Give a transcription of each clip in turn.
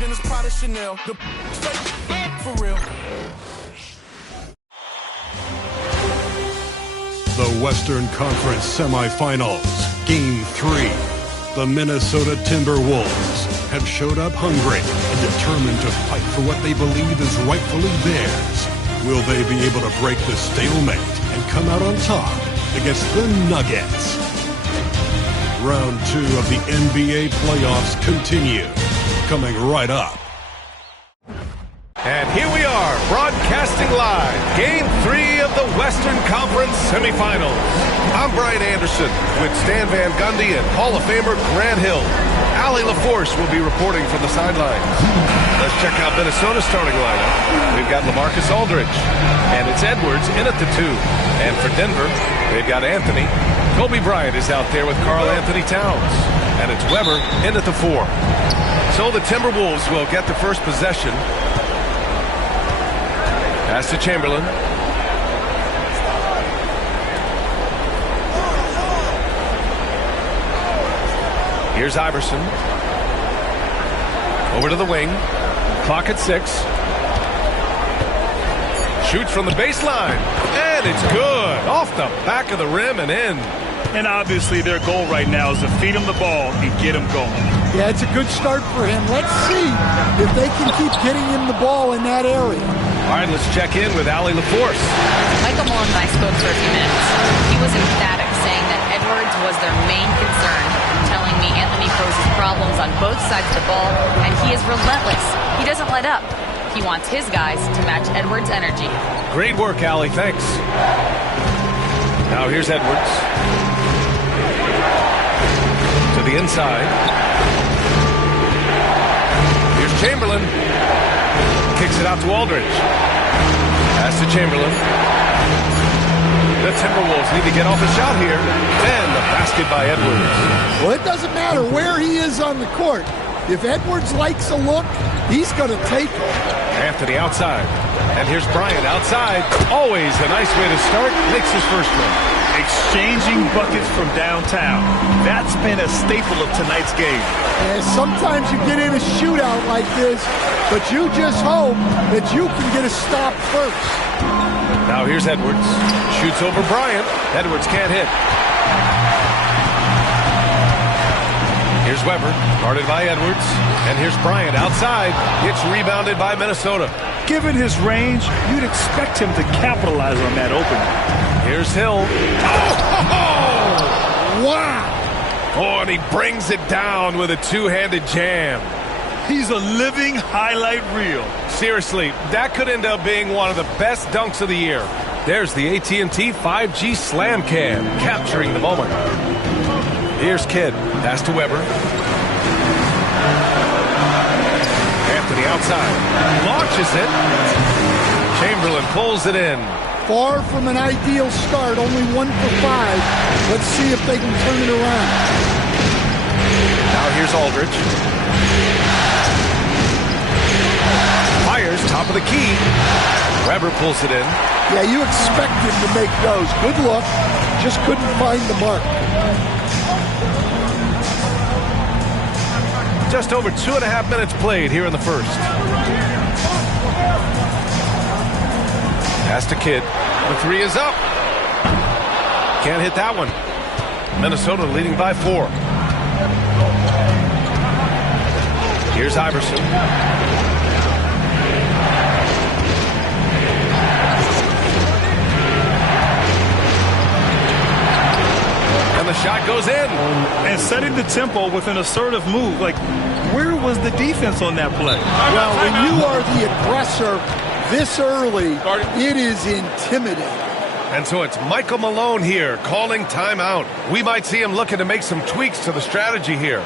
than his Prada Chanel. The fake for real. The Western Conference semifinals, Game 3. The Minnesota Timberwolves have showed up hungry and determined to fight for what they believe is rightfully theirs. Will they be able to break the stalemate and come out on top against the Nuggets? Round 2 of the NBA playoffs continue, coming right up. And here we are, broadcasting live, Game 3 of the Western Conference semifinals. I'm Brian Anderson with Stan Van Gundy and Hall of Famer Grant Hill. Allie LaForce will be reporting from the sidelines. Let's check out Minnesota's starting lineup. We've got LaMarcus Aldridge, and it's Edwards in at the 2. And for Denver, they've got Anthony. Kobe Bryant is out there with Karl Anthony Towns, and it's Weber in at the 4. So the Timberwolves will get the first possession. Pass to Chamberlain. Here's Iverson. Over to the wing. Clock at 6. Shoots from the baseline. And it's good. Off the back of the rim and in. And obviously their goal right now is to feed him the ball and get him going. Yeah, it's a good start for him. Let's see if they can keep getting him the ball in that area. All right, let's check in with Allie LaForce. Michael Malone and I spoke for a few minutes. He was emphatic, saying that Edwards was their main concern, telling me Anthony poses problems on both sides of the ball, and he is relentless. He doesn't let up. He wants his guys to match Edwards' energy. Great work, Allie. Thanks. Now here's Edwards. To the inside. Here's Chamberlain. Kicks it out to Aldridge. Pass to Chamberlain. The Timberwolves need to get off a shot here. And the basket by Edwards. Well, it doesn't matter where he is on the court. If Edwards likes a look, he's going to take it. Anthony outside. And here's Bryant outside. Always a nice way to start. Makes his first one. Exchanging buckets from downtown. That's been a staple of tonight's game. And sometimes you get in a shootout like this, but you just hope that you can get a stop first. Now here's Edwards. Shoots over Bryant. Edwards can't hit. Here's Weber, guarded by Edwards. And here's Bryant outside. It's rebounded by Minnesota. Given his range, you'd expect him to capitalize on that opening. Here's Hill. Oh! Wow! Oh, and he brings it down with a two-handed jam. He's a living highlight reel. Seriously, that could end up being one of the best dunks of the year. There's the AT&T 5G Slam Cam, capturing the moment. Here's Kidd. Pass to Weber. Anthony outside. Launches it. Chamberlain pulls it in. Far from an ideal start, only 1 for 5. Let's see if they can turn it around. Now here's Aldridge. Fires, top of the key. Weber pulls it in. Yeah, you expect him to make those. Good look. Just couldn't find the mark. Just over 2.5 minutes played here in the first. Pass to Kidd. The 3 is up. Can't hit that one. Minnesota leading by 4. Here's Iverson. And the shot goes in. And setting the tempo with an assertive move. Like, where was the defense on that play? Well, when you are the aggressor this early, it is intimidating. And so it's Michael Malone here calling timeout. We might see him looking to make some tweaks to the strategy here.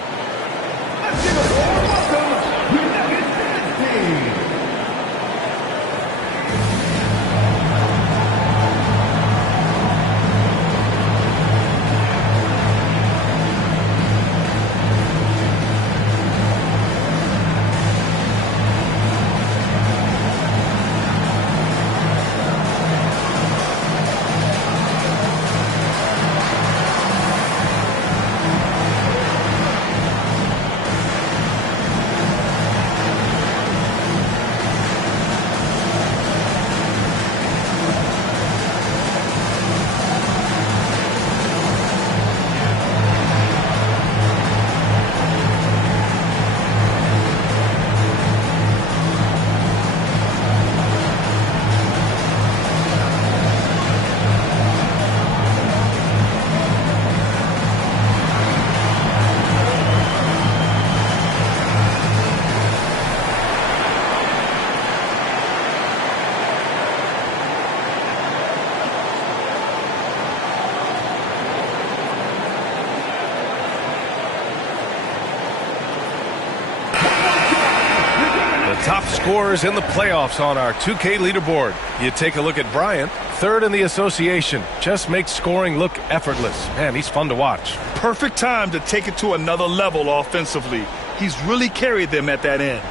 top scorers in the playoffs on our 2K leaderboard. You take a look at Bryant, third in the association. Just makes scoring look effortless. Man, he's fun to watch. Perfect time to take it to another level offensively. He's really carried them at that end.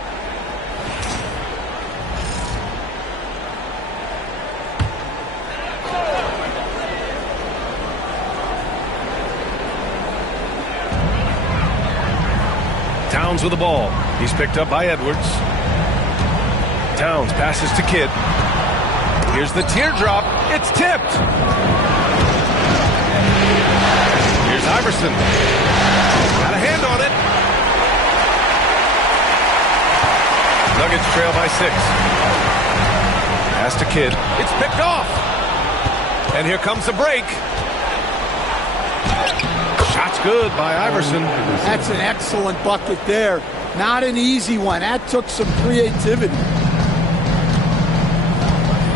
Towns with the ball. He's picked up by Edwards. Towns passes to Kidd. Here's the teardrop. It's tipped. Here's Iverson. Got a hand on it. Nuggets trail by 6. Pass to Kidd. It's picked off. And here comes the break. Shot's good by Iverson. That's an excellent bucket there. Not an easy one. That took some creativity.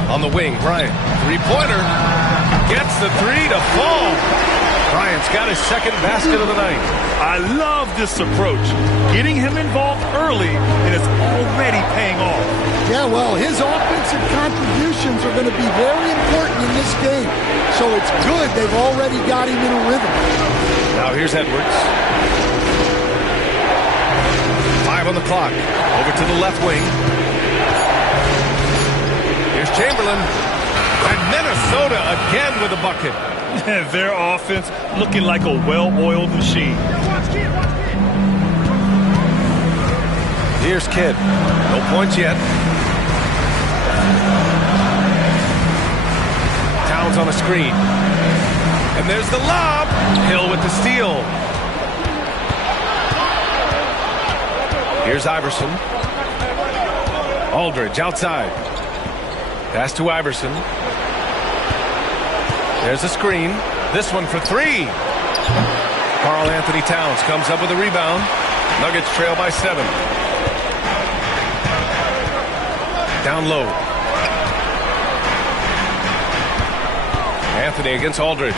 On the wing, Bryant. Three-pointer. Gets the three to fall. Bryant's got his second basket of the night. I love this approach. Getting him involved early, and it's already paying off. Yeah, well, his offensive contributions are going to be very important in this game. So it's good they've already got him in a rhythm. Now here's Edwards. 5 on the clock. Over to the left wing. Here's Chamberlain. And Minnesota again with a bucket. Their offense looking like a well-oiled machine. Here's Kidd. No points yet. Towns on a screen. And there's the lob. Hill with the steal. Here's Iverson. Aldridge outside. Pass to Iverson. There's a screen. This one for 3. Karl Anthony Towns comes up with a rebound. Nuggets trail by 7. Down low. Anthony against Aldridge.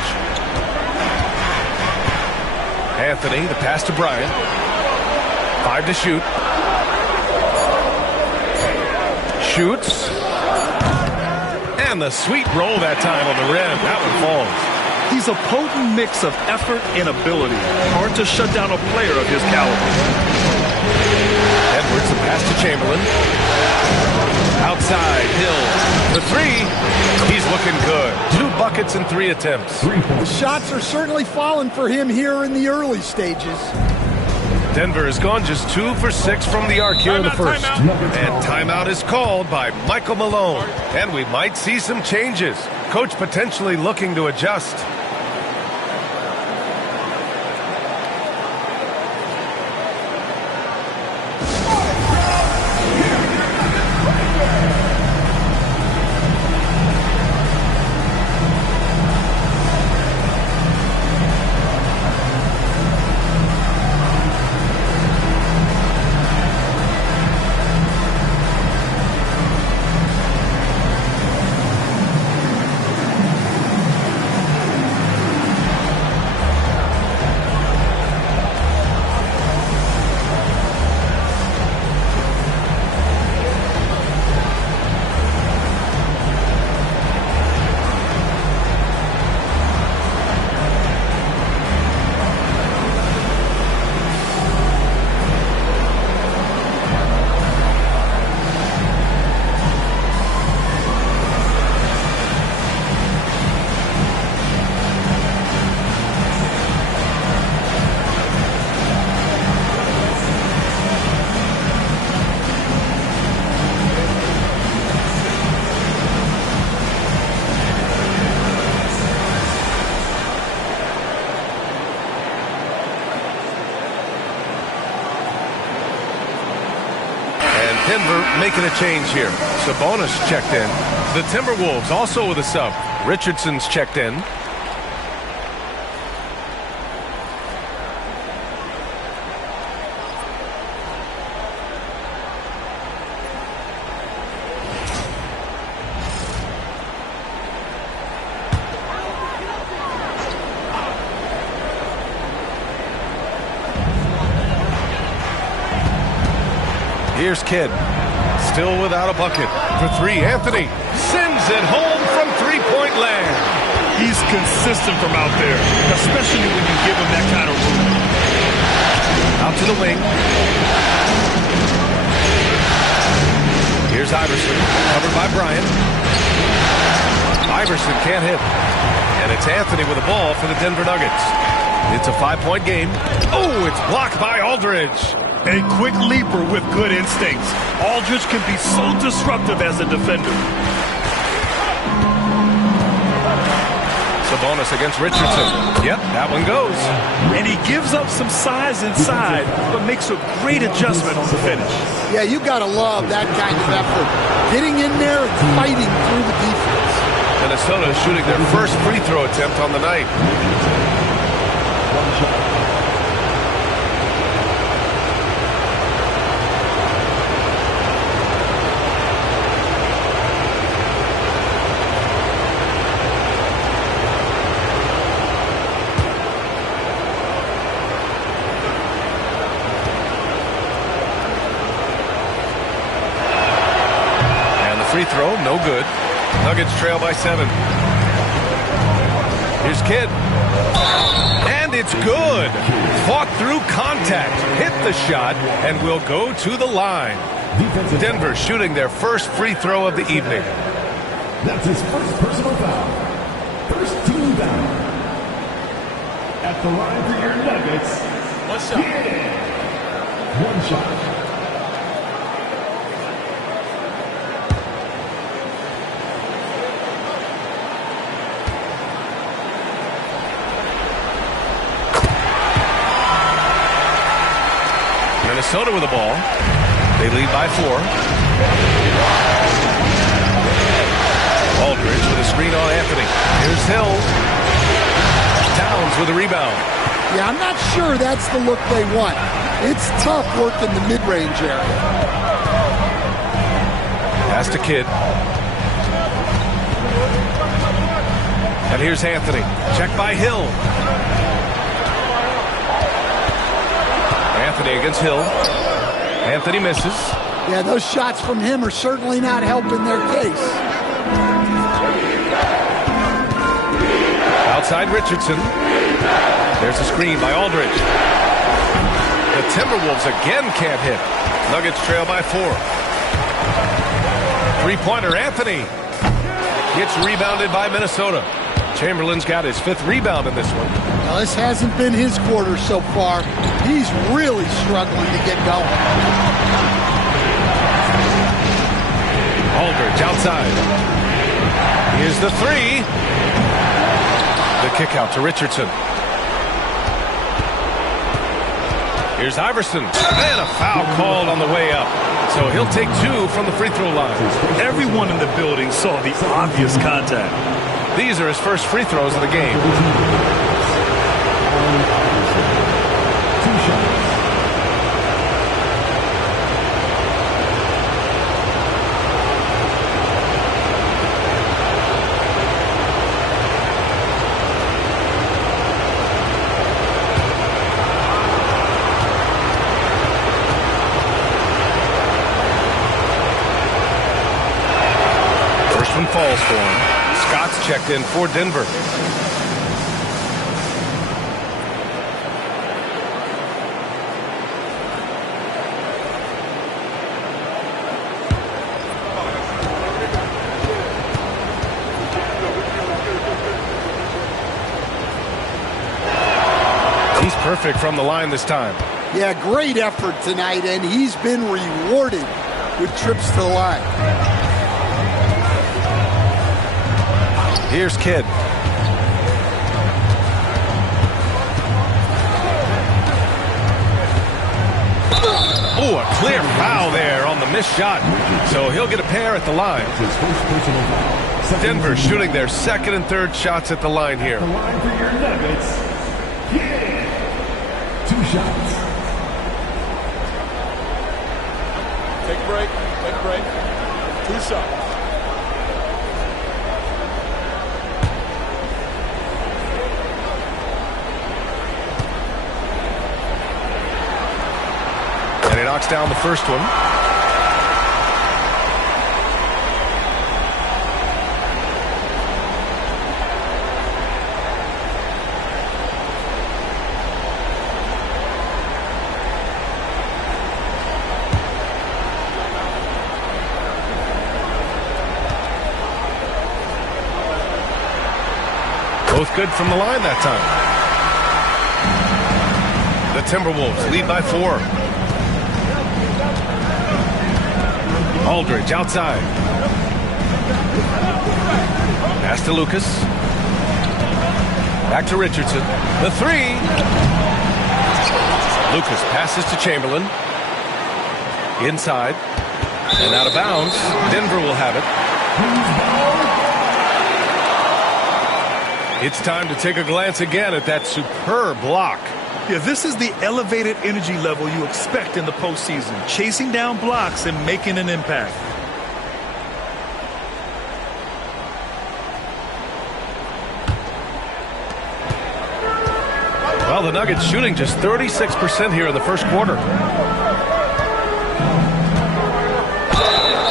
Anthony, the pass to Bryant. 5 to shoot. Shoots. And the sweet roll that time on the rim. That one falls. He's a potent mix of effort and ability. Hard to shut down a player of his caliber. Edwards, the pass to Chamberlain. Outside, Hill. The 3. He's looking good. 2 buckets in 3 attempts. The shots are certainly falling for him here in the early stages. Denver has gone just 2 for 6 from the arc here in the first. And timeout is called by Michael Malone. And we might see some changes. Coach potentially looking to adjust. Denver making a change here. Sabonis checked in. The Timberwolves also with a sub. Richardson's checked in. Here's Kidd. Still without a bucket. For three, Anthony sends it home from three-point land. He's consistent from out there, especially when you give him that kind of room. Out to the wing. Here's Iverson, covered by Bryant. Iverson can't hit. And it's Anthony with the ball for the Denver Nuggets. It's a 5-point game. Oh, it's blocked by Aldridge. A quick leaper with good instincts. Aldridge can be so disruptive as a defender. Sabonis against Richardson. Yep, that one goes. And he gives up some size inside, but makes a great adjustment on the finish. Yeah, you got to love that kind of effort. Getting in there and fighting through the defense. Minnesota shooting their first free throw attempt on the night. Free throw, no good. Nuggets trail by 7. Here's Kidd. And it's good. Fought through contact, hit the shot, and will go to the line. Denver shooting their first free throw of the evening. That's his first personal foul. First team foul. At the line for your Nuggets. One shot. One shot. Minnesota with the ball. They lead by 4. Aldridge with a screen on Anthony. Here's Hill. Towns with a rebound. Yeah, I'm not sure that's the look they want. It's tough working the mid-range area. Pass to Kidd. And here's Anthony. Check by Hill. Anthony against Hill. Anthony misses. Yeah, those shots from him are certainly not helping their case. Outside Richardson. There's a screen by Aldridge. The Timberwolves again can't hit. Nuggets trail by 4. Three-pointer, Anthony. Gets rebounded by Minnesota. Chamberlain's got his 5th rebound in this one. Now, this hasn't been his quarter so far. He's really struggling to get going. Aldridge outside. Here's the 3. The kick out to Richardson. Here's Iverson. And a foul called on the way up. So he'll take 2 from the free throw line. Everyone in the building saw the obvious contact. These are his first free throws of the game. First one falls for him. Scott's checked in for Denver. He's perfect from the line this time. Yeah, great effort tonight, and he's been rewarded with trips to the line. Here's Kidd. Oh, a clear foul there on the missed shot. So he'll get a pair at the line. Denver shooting their 2nd and 3rd shots at the line here. The line for your Nuggets. Yeah. 2 shots. Take a break. Take a break. 2 shots. And he knocks down the first one. Both good from the line that time. The Timberwolves lead by 4. Aldridge outside. Pass to Lucas. Back to Richardson. The 3. Lucas passes to Chamberlain. Inside. And out of bounds. Denver will have it. It's time to take a glance again at that superb block. Yeah, this is the elevated energy level you expect in the postseason. Chasing down blocks and making an impact. Well, the Nuggets shooting just 36% here in the first quarter.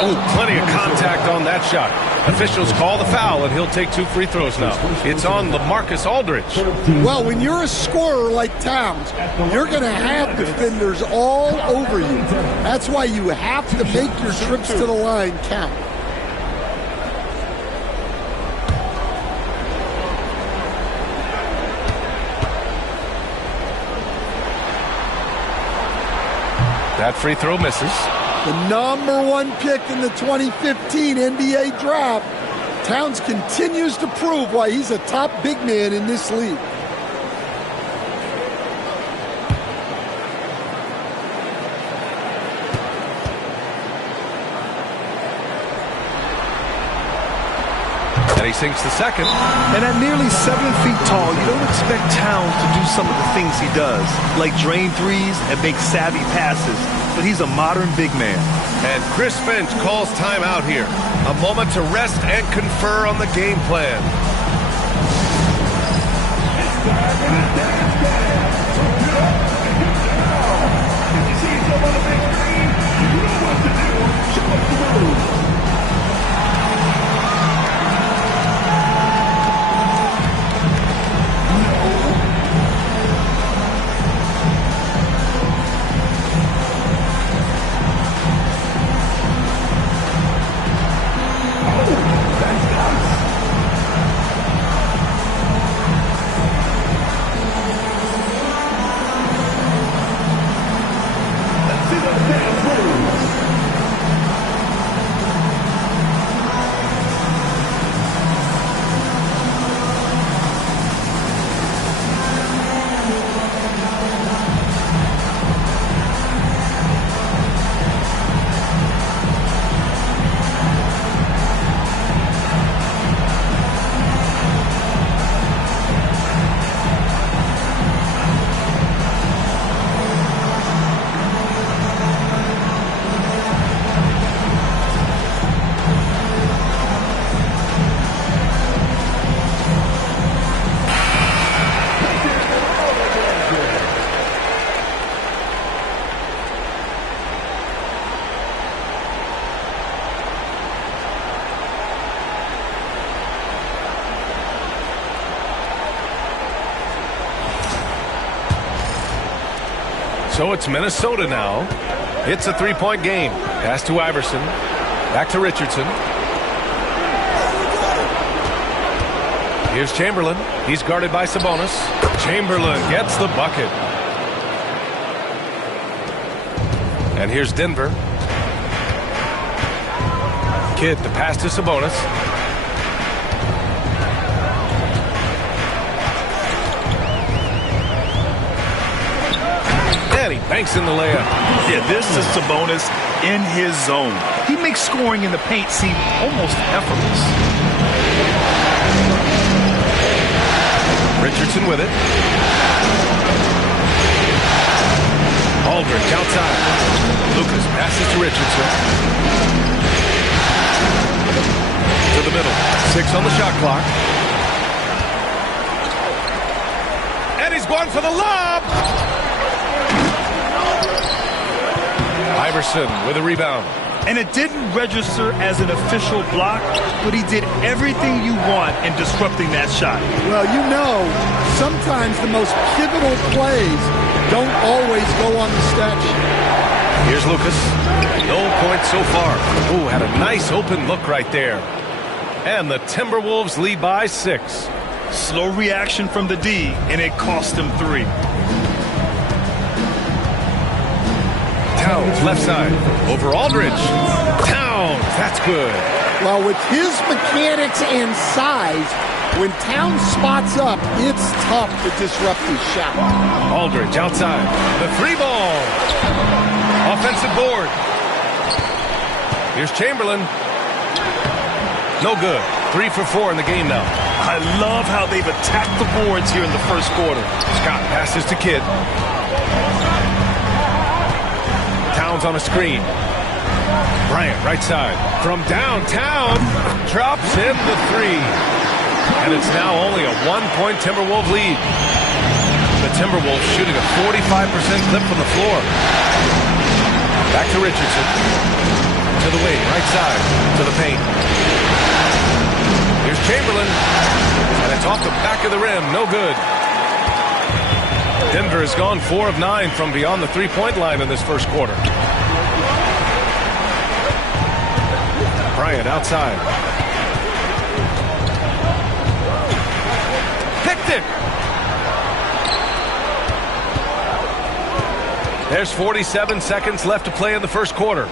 Oh, plenty of contact on that shot. Officials call the foul, and he'll take 2 free throws now. It's on LaMarcus Aldridge. Well, when you're a scorer like Towns, you're going to have defenders all over you. That's why you have to make your trips to the line count. That free throw misses. The #1 pick in the 2015 NBA draft, Towns continues to prove why he's a top big man in this league. And he sinks the second. And at nearly 7 feet tall, you don't expect Towns to do some of the things he does, like drain threes and make savvy passes. But he's a modern big man. And Chris Finch calls timeout here. A moment to rest and confer on the game plan. If you see yourself on the big screen, you know what to do. Show us the moves. So it's Minnesota now. It's a 3-point game. Pass to Iverson. Back to Richardson. Here's Chamberlain. He's guarded by Sabonis. Chamberlain gets the bucket. And here's Denver. Kidd to pass to Sabonis. And he banks in the layup. Yeah, this is Sabonis in his zone. He makes scoring in the paint seem almost effortless. Richardson with it. Aldridge outside. Lucas passes to Richardson. To the middle. 6 on the shot clock. And he's going for the lob. Iverson with a rebound. And it didn't register as an official block, but he did everything you want in disrupting that shot. Well, you know, sometimes the most pivotal plays don't always go on the stat sheet. Here's Lucas. No points so far. Ooh, had a nice open look right there. And the Timberwolves lead by 6. Slow reaction from the D, and it cost him 3. Towns, left side. Over Aldridge. Towns, that's good. Well, with his mechanics and size, when Towns spots up, it's tough to disrupt his shot. Aldridge outside. The 3-ball. Offensive board. Here's Chamberlain. No good. 3 for 4 in the game now. I love how they've attacked the boards here in the first quarter. Scott passes to Kidd. Towns on a screen. Bryant, right side. From downtown, drops in the 3. And it's now only a 1-point Timberwolves lead. The Timberwolves shooting a 45% clip from the floor. Back to Richardson. To the wing, right side. To the paint. Here's Chamberlain. And it's off the back of the rim. No good. Denver has gone 4 of 9 from beyond the 3-point line in this first quarter. Bryant outside. Picked it! There's 47 seconds left to play in the first quarter.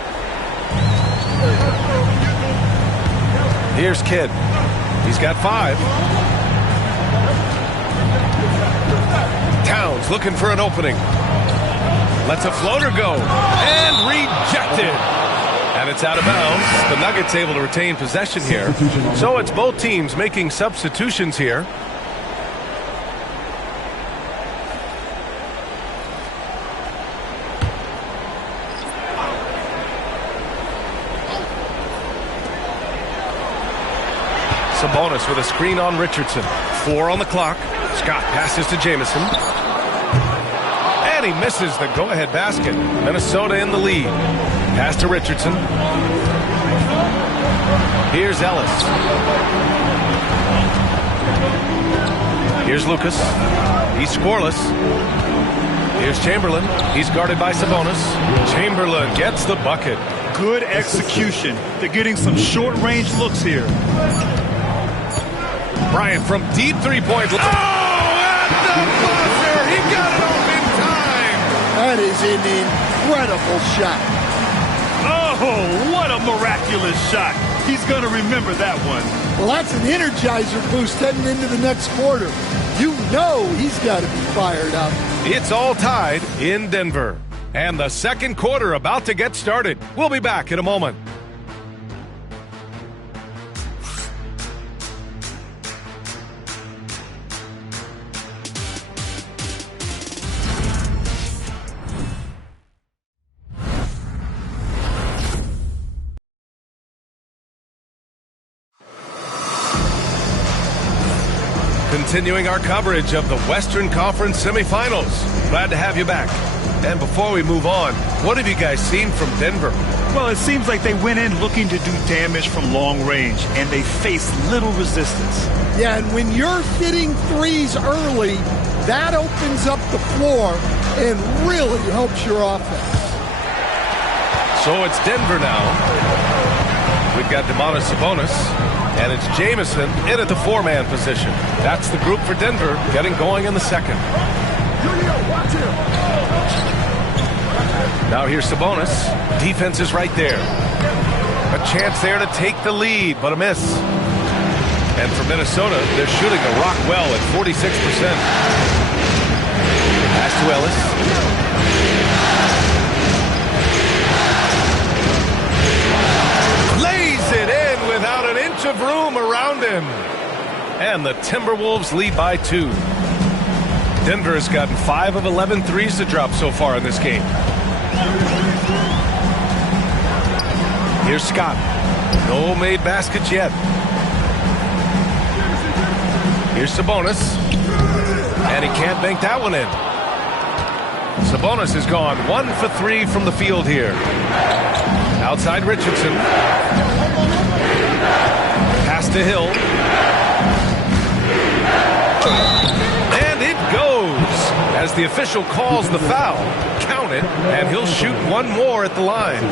Here's Kidd. He's got 5. Towns looking for an opening. Lets a floater go. And rejected. And it's out of bounds. The Nuggets able to retain possession here. So it's both teams making substitutions here. Sabonis with a screen on Richardson. 4 on the clock. Scott passes to Jamison. And he misses the go-ahead basket. Minnesota in the lead. Pass to Richardson. Here's Ellis. Here's Lucas. He's scoreless. Here's Chamberlain. He's guarded by Sabonis. Chamberlain gets the bucket. Good execution. They're getting some short-range looks here. Bryant from deep 3-point. Oh, at the buzzer! He got it off in time! That is an incredible shot. Oh, what a miraculous shot. He's going to remember that one. Well, that's an energizer boost heading into the next quarter. You know he's got to be fired up. It's all tied in Denver. And the second quarter about to get started. We'll be back in a moment. Continuing our coverage of the Western Conference semifinals. Glad to have you back. And before we move on, what have you guys seen from Denver? Well, it seems like they went in looking to do damage from long range, and they faced little resistance. Yeah, and when you're hitting threes early, that opens up the floor and really helps your offense. So it's Denver now. We've got Domantas Sabonis, and it's Jamison in at the 4-man position. That's the group for Denver getting going in the second. Now here's Sabonis. Defense is right there. A chance there to take the lead, but a miss. And for Minnesota, they're shooting the rock well at 46%. Pass to Ellis. Lays it in without an inch of room around him. And the Timberwolves lead by 2. Denver has gotten 5 of 11 threes to drop so far in this game. Here's Scott. No made baskets yet. Here's Sabonis. And he can't bank that one in. Sabonis has gone 1 for 3 from the field here. Outside Richardson. Pass to Hill. And it goes as the official calls the foul. Count it, and he'll shoot 1 more at the line.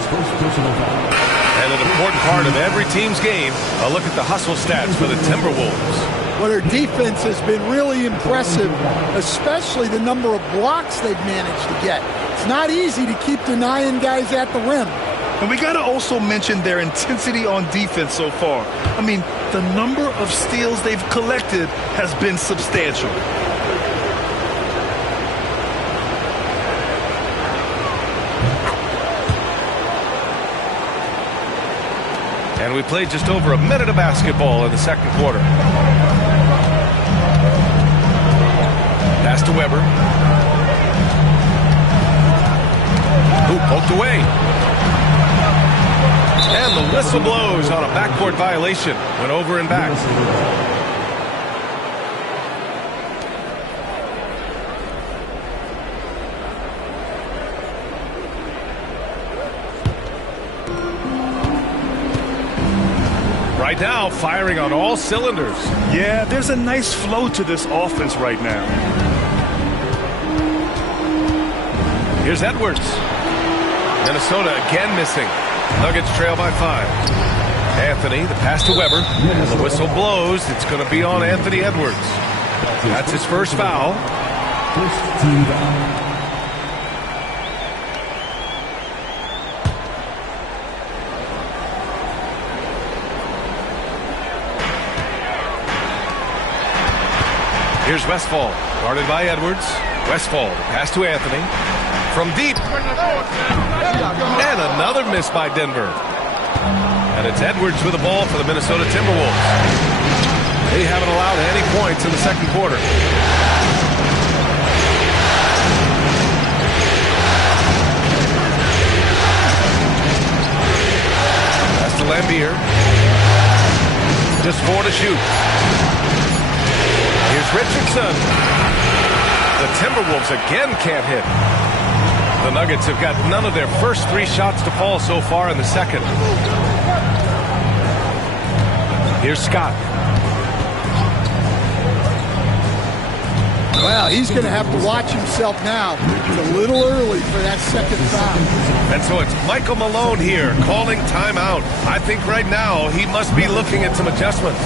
And an important part of every team's game, a look at the hustle stats for the Timberwolves. Well, their defense has been really impressive, especially the number of blocks they've managed to get. It's not easy to keep denying guys at the rim. And we got to also mention their intensity on defense so far. I mean, the number of steals they've collected has been substantial. And we played just over a minute of basketball in the second quarter. Pass to Weber. Who poked away. And the whistle blows on a backcourt violation. Went over and back. Right now, firing on all cylinders. Yeah, there's a nice flow to this offense right now. Here's Edwards. Minnesota again missing. Nuggets trail by 5. Anthony, the pass to Weber. And the whistle blows. It's going to be on Anthony Edwards. That's his first foul. First team foul. Here's Westphal, guarded by Edwards. Westphal, the pass to Anthony. From deep. And another miss by Denver. And it's Edwards with the ball for the Minnesota Timberwolves. They haven't allowed any points in the second quarter. Pass to Lambier. Just 4 to shoot. Here's Richardson. The Timberwolves again can't hit. The Nuggets have got none of their first 3 shots to fall so far in the second. Here's Scott. Well, he's going to have to watch himself now. It's a little early for that second foul. And so it's Michael Malone here calling timeout. I think right now he must be looking at some adjustments.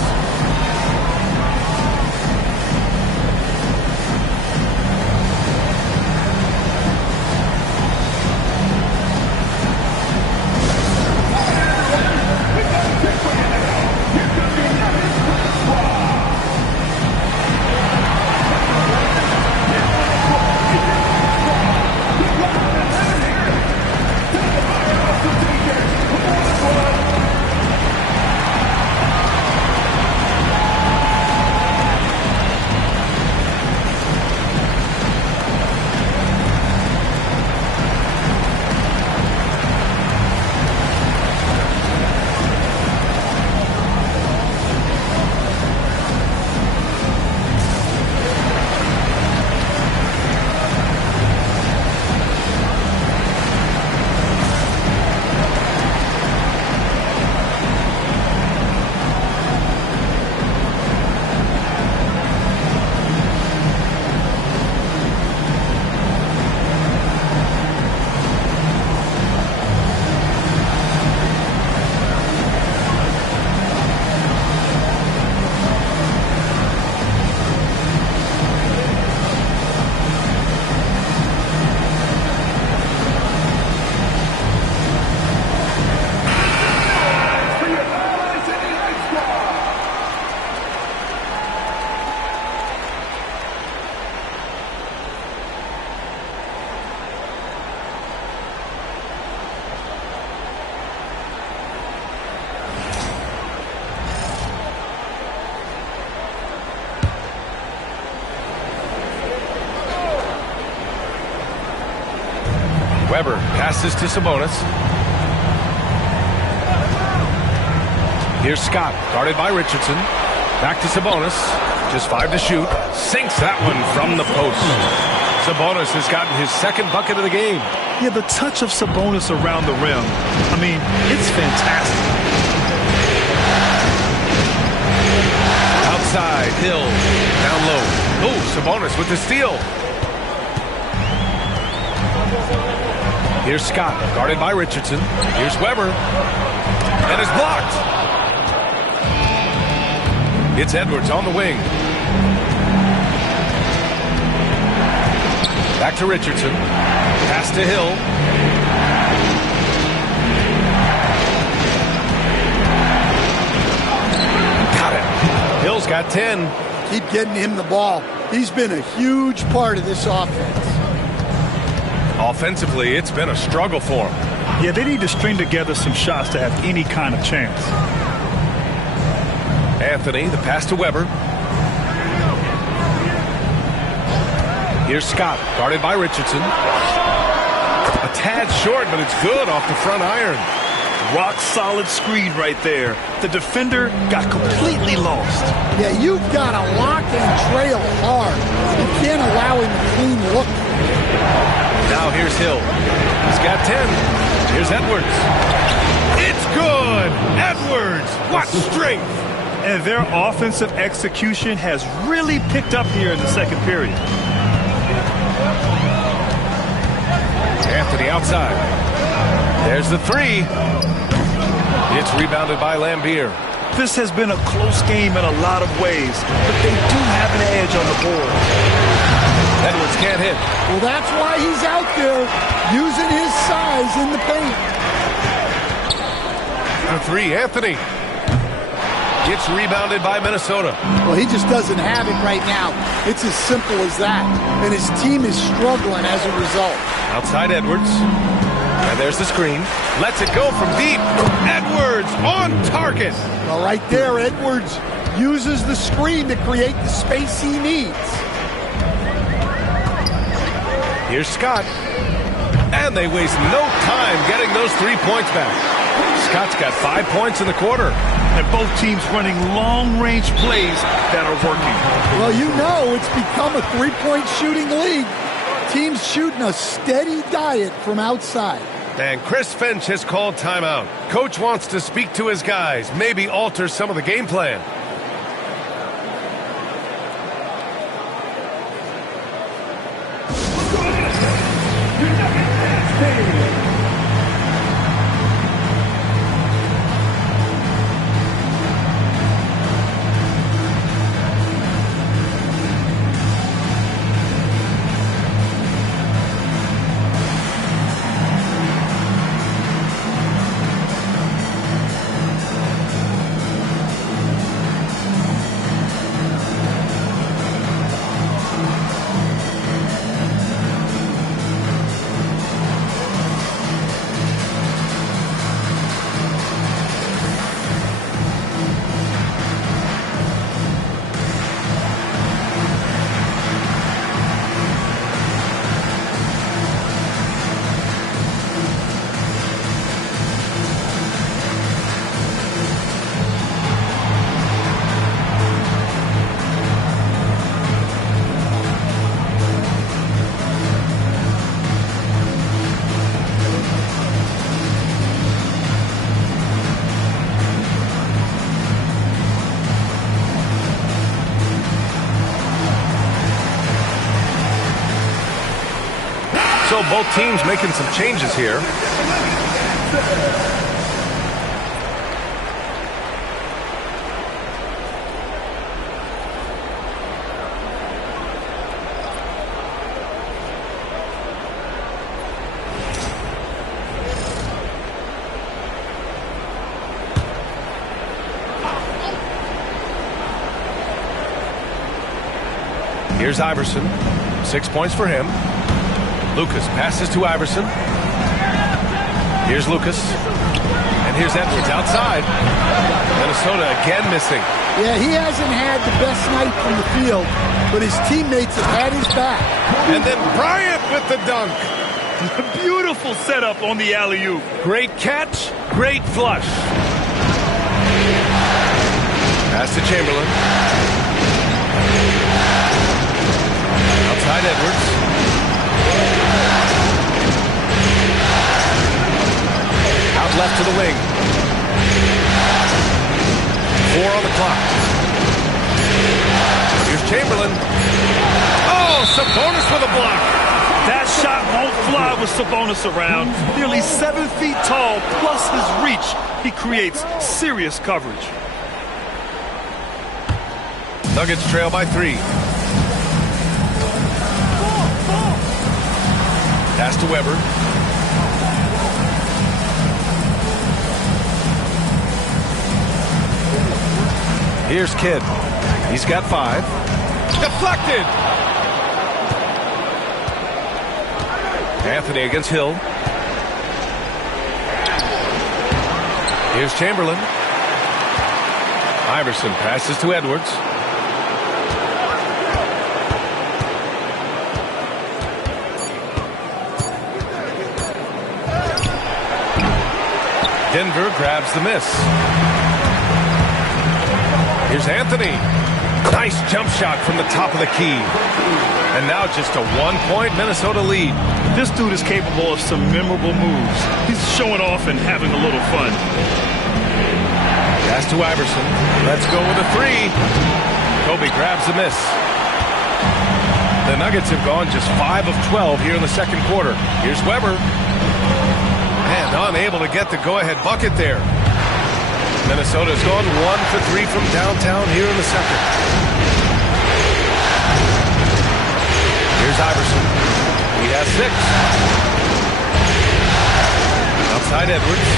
Weber passes to Sabonis. Here's Scott, guarded by Richardson. Back to Sabonis. Just 5 to shoot. Sinks that one from the post. Sabonis has gotten his second bucket of the game. Yeah, the touch of Sabonis around the rim, I mean, it's fantastic. Outside, Hill, down low. Oh, Sabonis with the steal. Here's Scott, guarded by Richardson. Here's Weber. And it's blocked. It's Edwards on the wing. Back to Richardson. Pass to Hill. Got it. Hill's got 10. Keep getting him the ball. He's been a huge part of this offense. Offensively, it's been a struggle for him. Yeah, they need to string together some shots to have any kind of chance. Anthony, the pass to Weber. Here's Scott, guarded by Richardson. A tad short, but it's good off the front iron. Rock solid screen right there. The defender got completely lost. Yeah, you've got to lock and trail hard. You can't allow him a clean look. Now here's Hill. He's got 10. Here's Edwards. It's good! Edwards! What strength! And their offensive execution has really picked up here in the second period. Anthony outside. There's the three. It's rebounded by Lambier. This has been a close game in a lot of ways, but they do have an edge on the board. Edwards can't hit. Well, that's why he's out there using his size in the paint. The three, Anthony. Gets rebounded by Minnesota. Well, he just doesn't have it right now. It's as simple as that. And his team is struggling as a result. Outside Edwards. And there's the screen. Lets it go from deep. Edwards on target. Well, right there, Edwards uses the screen to create the space he needs. Here's Scott. And they waste no time getting those 3 points back. Scott's got 5 points in the quarter. And both teams running long-range plays that are working. Well, you know it's become a three-point shooting league. Teams shooting a steady diet from outside. And Chris Finch has called timeout. Coach wants to speak to his guys, maybe alter some of the game plan. So both teams making some changes here. Here's Iverson. 6 points for him. Lucas passes to Iverson. Here's Lucas. And here's Edwards outside. Minnesota again missing. Yeah, he hasn't had the best night from the field, but his teammates have had his back. And then Bryant with the dunk. Beautiful setup on the alley-oop. Great catch, great flush. Pass to Chamberlain. Outside Edwards. Out left to the wing. 4 on the clock. Here's Chamberlain. Oh, Sabonis with a block. That shot won't fly with Sabonis around. Nearly 7 feet tall, plus his reach. He creates serious coverage. Nuggets trail by 3. Pass to Weber. Here's Kidd. He's got 5. Deflected! Anthony against Hill. Here's Chamberlain. Iverson passes to Edwards. Denver grabs the miss. Here's Anthony. Nice jump shot from the top of the key. And now just a 1-point Minnesota lead. This dude is capable of some memorable moves. He's showing off and having a little fun. Pass to Iverson. Let's go with a 3. Kobe grabs the miss. The Nuggets have gone just 5 of 12 here in the second quarter. Here's Weber. And unable to get the go-ahead bucket there. Minnesota's gone 1 for 3 from downtown here in the second. Here's Iverson. He has 6. Outside Edwards.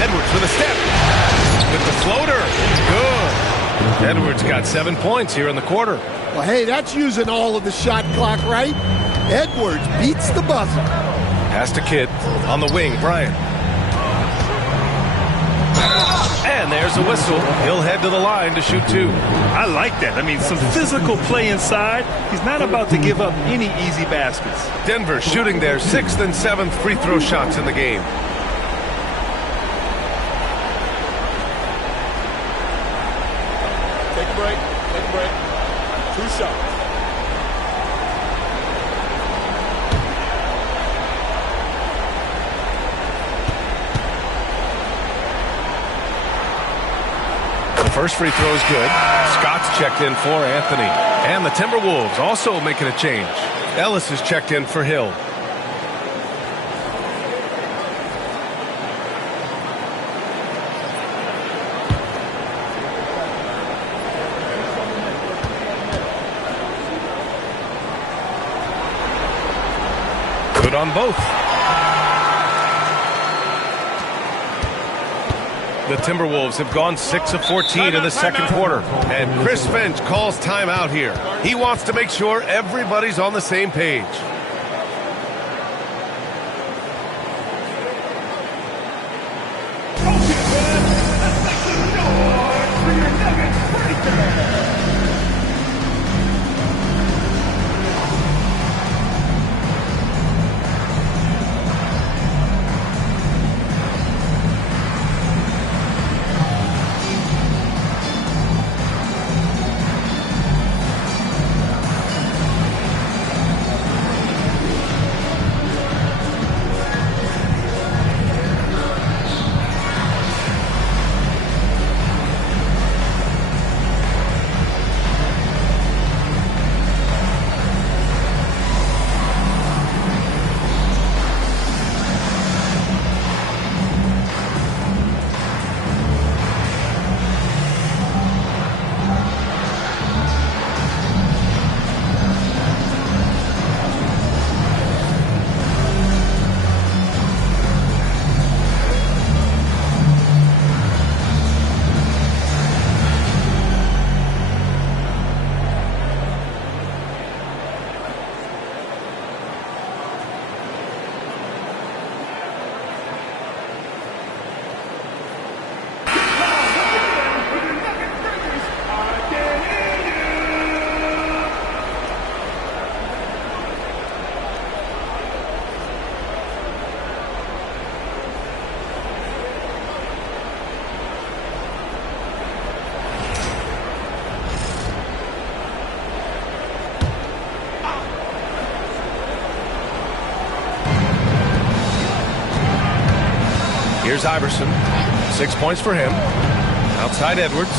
Edwards with a step. With the floater. Good. Edwards got 7 points here in the quarter. Well, hey, that's using all of the shot clock, right? Edwards beats the buzzer. Pass to Kidd. On the wing, Bryant. And there's a whistle. He'll head to the line to shoot 2. I like that. I mean, some physical play inside. He's not about to give up any easy baskets. Denver shooting their 6th and 7th free throw shots in the game. Take a break. Take a break. 2 shots. First free throw is good. Scott's checked in for Anthony. And the Timberwolves also making a change. Ellis is checked in for Hill. Good on both. The Timberwolves have gone 6 of 14 in the second quarter. And Chris Finch calls timeout here. He wants to make sure everybody's on the same page. Here's Iverson. 6 points for him. Outside Edwards.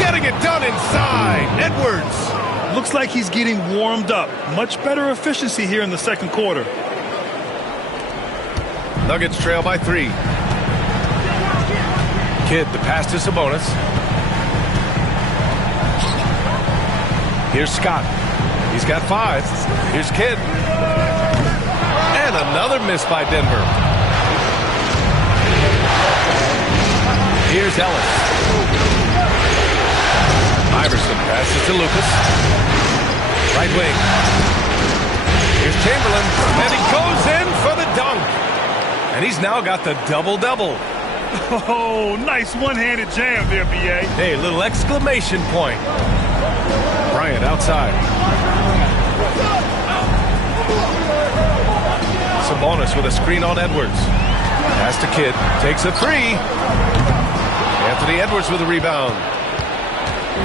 Getting it done inside. Edwards. Looks like he's getting warmed up. Much better efficiency here in the second quarter. Nuggets trail by 3. Kidd, the pass to Sabonis. Here's Scott. He's got 5. Here's Kidd. And another miss by Denver. Here's Ellis. Iverson passes to Lucas. Right wing. Here's Chamberlain. And he goes in for the dunk. And he's now got the double-double. Oh, nice one-handed jam there, B.A. Hey, little exclamation point. Bryant outside. Sabonis with a screen on Edwards. Pass to Kidd. Takes a 3. Anthony Edwards with a rebound.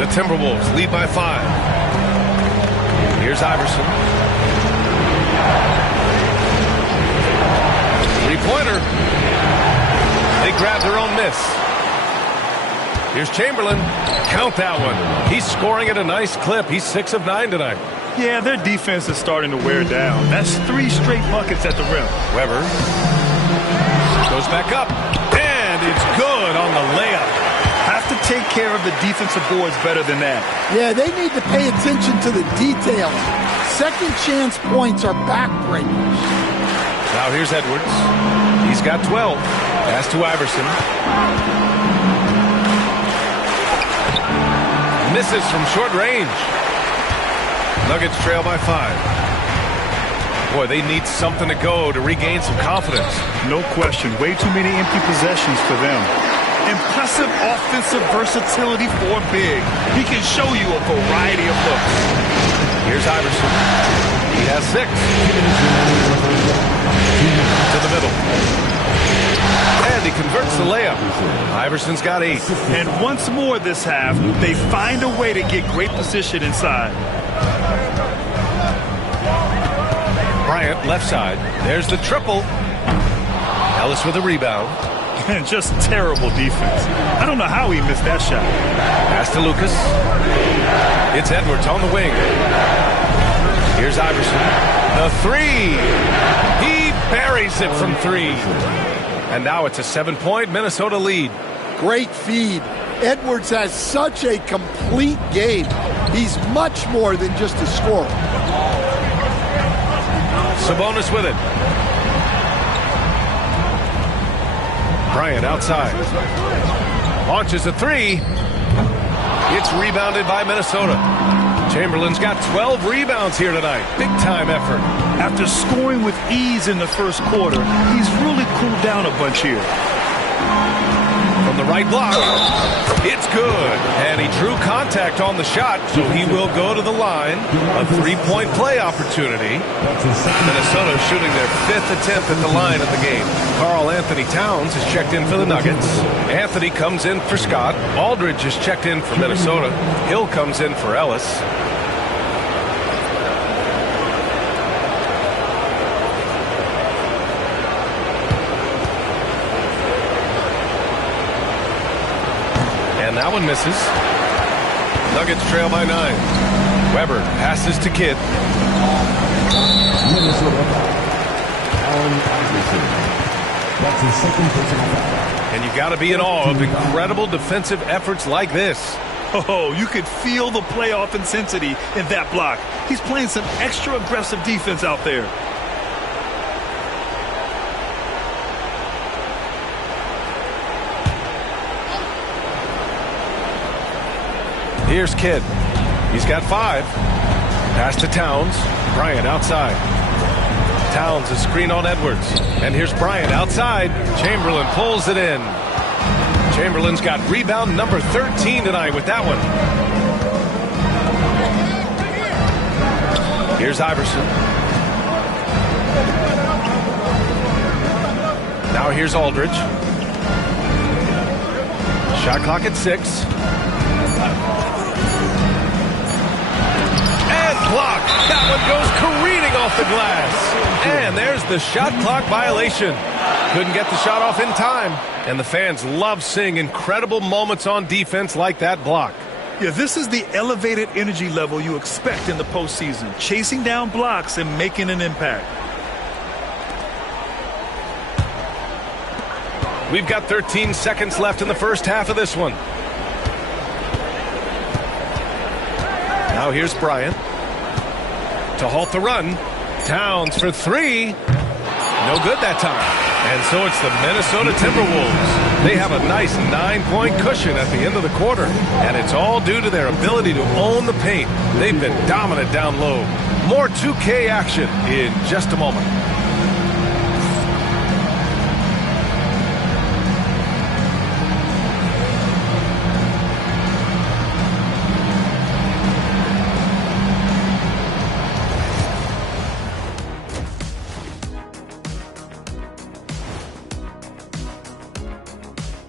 The Timberwolves lead by 5. Here's Iverson. Three-pointer. They grab their own miss. Here's Chamberlain. Count that one. He's scoring at a nice clip. He's 6 of 9 tonight. Yeah, their defense is starting to wear down. That's 3 straight buckets at the rim. Weber goes back up. And it's good on the layup. Have to take care of the defensive boards better than that. Yeah, they need to pay attention to the detail. Second chance points are backbreakers. Now here's Edwards. He's got 12. Pass to Iverson. Misses from short range. Nuggets trail by 5. Boy, they need something to go to regain some confidence. No question. Way too many empty possessions for them. Impressive offensive versatility for big. He can show you a variety of looks. Here's Iverson. He has 6. To the middle. And he converts the layup. Iverson's got 8. And once more this half, they find a way to get great position inside. Bryant left side. There's the triple. Ellis with a rebound. And just terrible defense. I don't know how he missed that shot. Pass to Lucas. It's Edwards on the wing. Here's Iverson. The 3. He buries it from 3. And now it's a 7-point Minnesota lead. Great feed. Edwards has such a complete game. He's much more than just a scorer. Sabonis with it. Bryant outside. Launches a 3. It's rebounded by Minnesota. Chamberlain's got 12 rebounds here tonight. Big time effort. After scoring with ease in the first quarter, he's really cooled down a bunch here. From the right block. It's good. And he drew contact on the shot, so he will go to the line. A 3-point play opportunity. Minnesota shooting their 5th attempt at the line of the game. Karl Anthony Towns has checked in for the Nuggets. Anthony comes in for Scott. Aldridge has checked in for Minnesota. Hill comes in for Ellis. And that one misses. Nuggets trail by 9. Weber passes to Kidd. Minnesota Allen Iverson. That's his second personal foul. And you got to be in awe of incredible defensive efforts like this. Oh, you could feel the playoff intensity in that block. He's playing some extra aggressive defense out there. Here's Kidd. He's got 5. Pass to Towns. Bryant outside. Towns a screen on Edwards. And here's Bryant outside. Chamberlain pulls it in. Chamberlain's got rebound number 13 tonight with that one. Here's Iverson. Now here's Aldridge. Shot clock at 6. Block. That one goes careening off the glass. And there's the shot clock violation. Couldn't get the shot off in time. And the fans love seeing incredible moments on defense like that block. Yeah, this is the elevated energy level you expect in the postseason. Chasing down blocks and making an impact. We've got 13 seconds left in the first half of this one. Now here's Bryant to halt the run. Towns for three. No good that time. And so it's the Minnesota Timberwolves. They have a nice 9-point cushion at the end of the quarter. And it's all due to their ability to own the paint. They've been dominant down low. More 2K action in just a moment.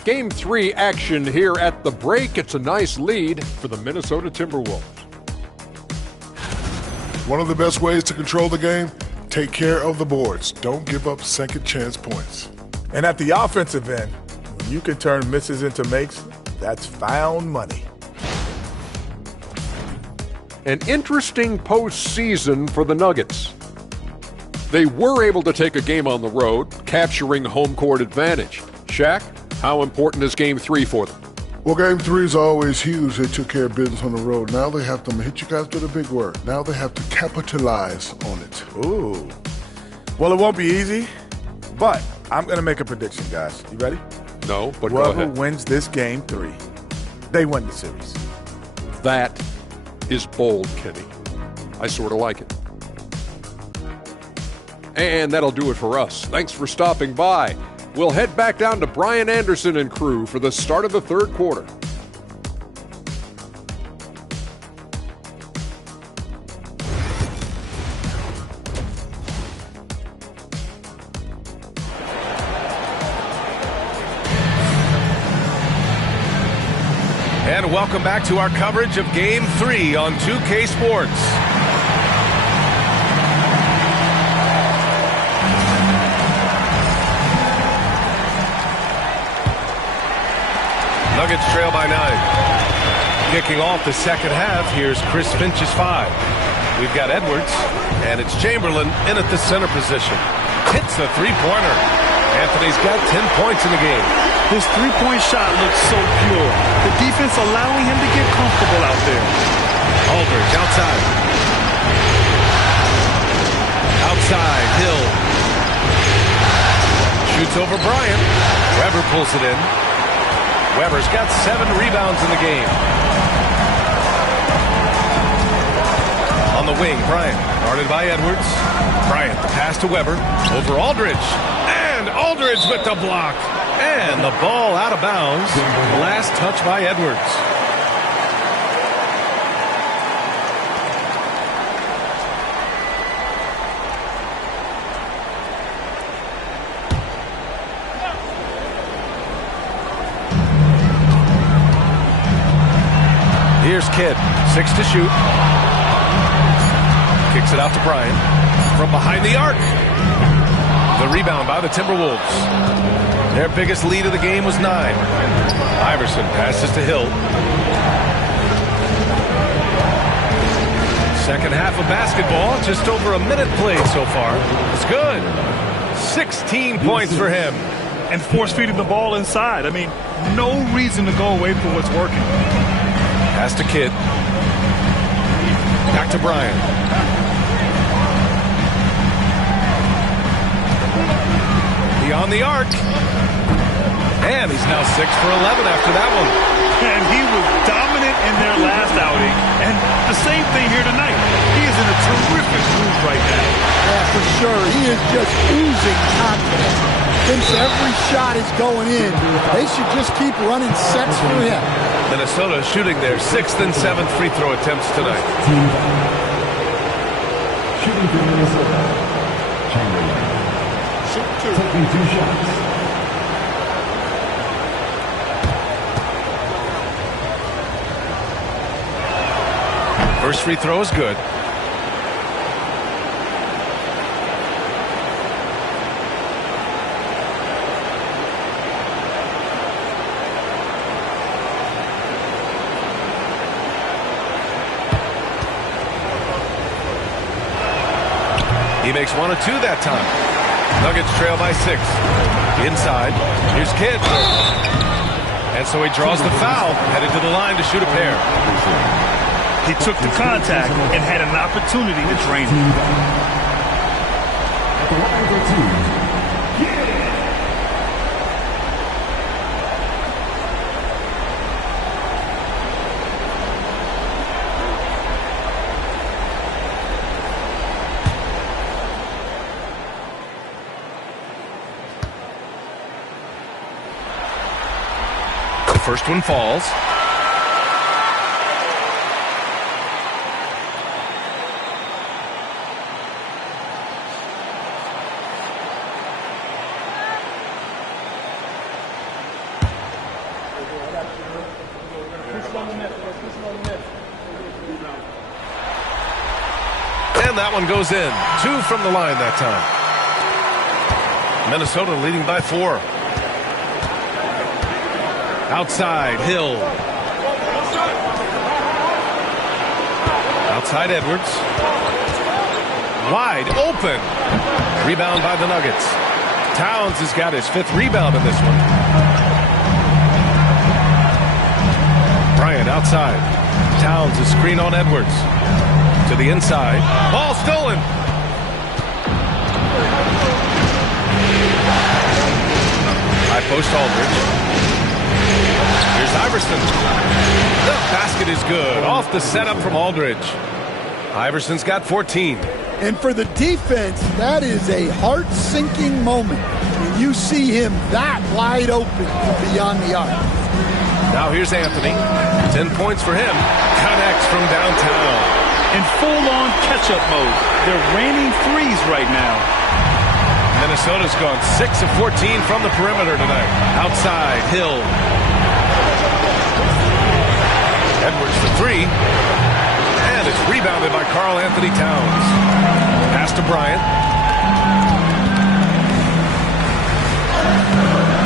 Game 3 action here at the break. It's a nice lead for the Minnesota Timberwolves. One of the best ways to control the game, take care of the boards. Don't give up second chance points. And at the offensive end, when you can turn misses into makes, that's found money. An interesting postseason for the Nuggets. They were able to take a game on the road, capturing home court advantage. Shaq, how important is Game 3 for them? Well, Game 3 is always huge. They took care of business on the road. Now they have to hit you guys with a big word. Now they have to capitalize on it. Ooh. Well, it won't be easy, but I'm going to make a prediction, guys. You ready? No, but go Whoever ahead. wins this Game 3, they win the series. That is bold, Kenny. I sort of like it. And that'll do it for us. Thanks for stopping by. We'll head back down to Brian Anderson and crew for the start of the third quarter. And welcome back to our coverage of Game 3 on 2K Sports. Nuggets trail by 9. Kicking off the second half, here's Chris Finch's 5. We've got Edwards, and it's Chamberlain in at the center position. Hits the three-pointer. Anthony's got 10 points in the game. His three-point shot looks so pure. The defense allowing him to get comfortable out there. Aldridge outside. Outside, Hill. Shoots over Bryant. Weber pulls it in. Weber's got 7 rebounds in the game. On the wing, Bryant. Guarded by Edwards. Bryant, the pass to Weber. Over Aldridge. And Aldridge with the block. And the ball out of bounds. Last touch by Edwards. Here's Kidd, 6 to shoot. Kicks it out to Bryant. From behind the arc. The rebound by the Timberwolves. Their biggest lead of the game was 9. Iverson passes to Hill. Second half of basketball, just over a minute played so far. It's good. 16 points for him. And force-feeding the ball inside. I mean, no reason to go away from what's working. Pass to Kidd. Back to Bryant. Beyond the arc. And he's now 6 for 11 after that one. And he was dominant in their last outing. And the same thing here tonight. He is in a terrific mood right now. Yeah, for sure. He is just oozing confidence. Thinks every shot is going in. They should just keep running sets for him. Minnesota shooting their 6th and 7th free throw attempts tonight. Shooting for Minnesota. Chamberlain. Taking 2 shots. First free throw is good. He makes 1 of 2 that time. Nuggets trail by 6. Inside. Here's Kidd. And so he draws the foul, headed to the line to shoot a pair. He took the contact and had an opportunity to drain it. At the line for two. First one falls. And that one goes in. 2 from the line that time. Minnesota leading by 4. Outside, Hill. Outside, Edwards. Wide open. Rebound by the Nuggets. Towns has got his 5th rebound in this one. Bryant outside. Towns is screen on Edwards. To the inside. Ball stolen. High post Aldridge. Here's Iverson. The basket is good. Off the setup from Aldridge. Iverson's got 14. And for the defense, that is a heart-sinking moment when you see him that wide open beyond the arc. Now here's Anthony. 10 points for him. Connects from downtown. In full-on catch-up mode. They're raining threes right now. Minnesota's gone 6 of 14 from the perimeter tonight. Outside, Hill. Edwards for 3. And it's rebounded by Karl Anthony Towns. Pass to Bryant.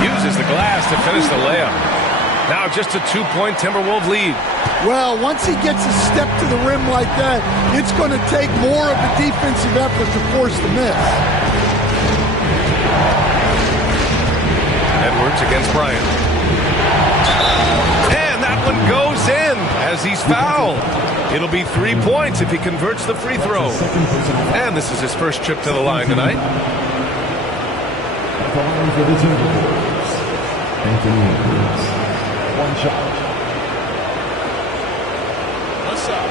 Uses the glass to finish the layup. Now just a 2-point Timberwolves lead. Well, once he gets a step to the rim like that, it's going to take more of a defensive effort to force the miss. Edwards against Bryant. And that one goes in as he's fouled. It'll be 3 points if he converts the free throw. And this is his first trip to the line tonight. At the line for the Timberwolves, Anthony Edwards. 1 shot. What's up?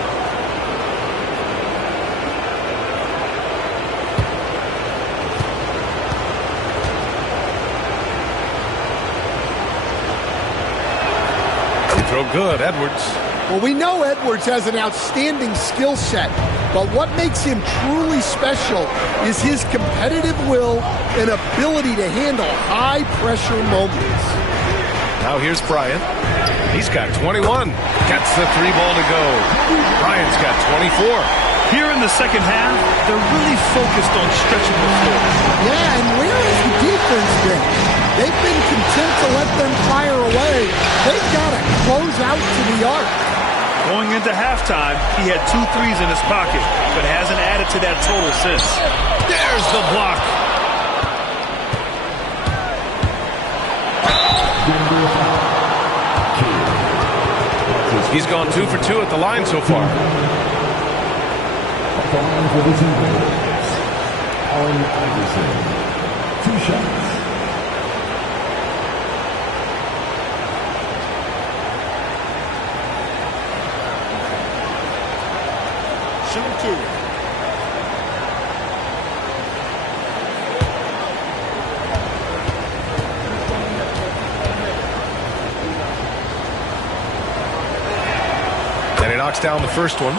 Throw good, Edwards. Well, we know Edwards has an outstanding skill set, but what makes him truly special is his competitive will and ability to handle high-pressure moments. Now here's Bryant. He's got 21. Gets the 3 ball to go. Bryant's got 24. Here in the second half, they're really focused on stretching the floor. Yeah, and where has the defense been? They've been content to let them fire away. They've got to close out to the arc. Going into halftime, he had 2 threes in his pocket, but hasn't added to that total since. There's the block. He's gone 2 for 2 at the line so far. At the line for the Timberwolves, Allen Iverson. 2 shots. Shoot 2. And he knocks down the first one.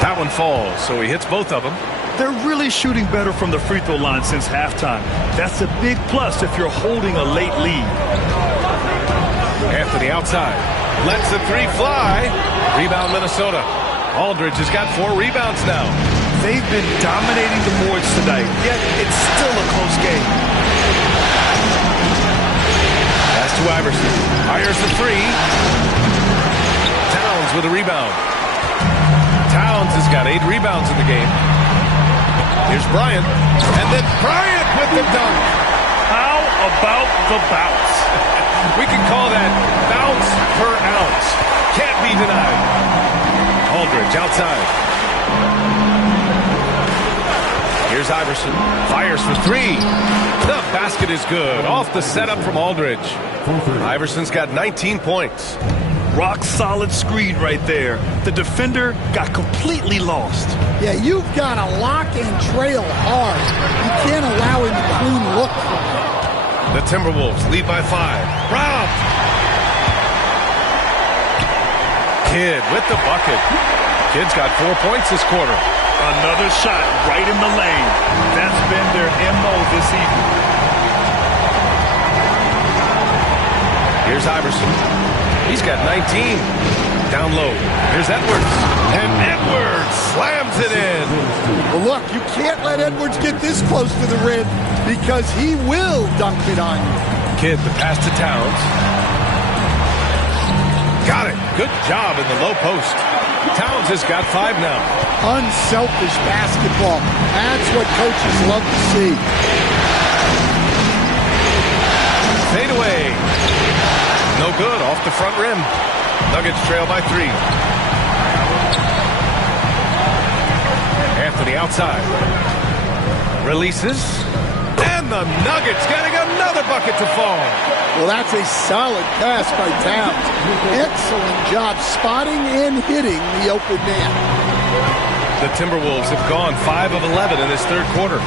That one falls, so he hits both of them. They're really shooting better from the free throw line since halftime. That's a big plus if you're holding a late lead. Anthony outside. Lets the three fly. Rebound Minnesota. Aldridge has got 4 rebounds now. They've been dominating the boards tonight, yet it's still a close game. Pass to Iverson. Fires the three. Towns with a rebound. Towns has got 8 rebounds in the game. Here's Bryant. And then Bryant with the dunk. How about the bounce? We can call that bounce per ounce. Can't be denied. Aldridge outside. Here's Iverson. Fires for 3. The basket is good. Off the setup from Aldridge. Iverson's got 19 points. Rock solid screen right there. The defender got completely lost. Yeah, you've got to lock and trail hard. You can't allow him to clean look from there. The Timberwolves lead by 5. Robbed. Kidd with the bucket. Kidd's got 4 points this quarter. Another shot right in the lane. That's been their MO this evening. Here's Iverson. He's got 19. Down low. Here's Edwards. And Edwards slams it in. Well, look, you can't let Edwards get this close to the rim because he will dunk it on you. Kidd, the pass to Towns. Got it. Good job in the low post. Towns has got 5 now. Unselfish basketball. That's what coaches love to see. Fade away. No good. Off the front rim. Nuggets trail by 3. Anthony outside. Releases. And the Nuggets getting another bucket to fall. Well, that's a solid pass by Towns. Excellent job spotting and hitting the open man. The Timberwolves have gone 5 of 11 in this third quarter.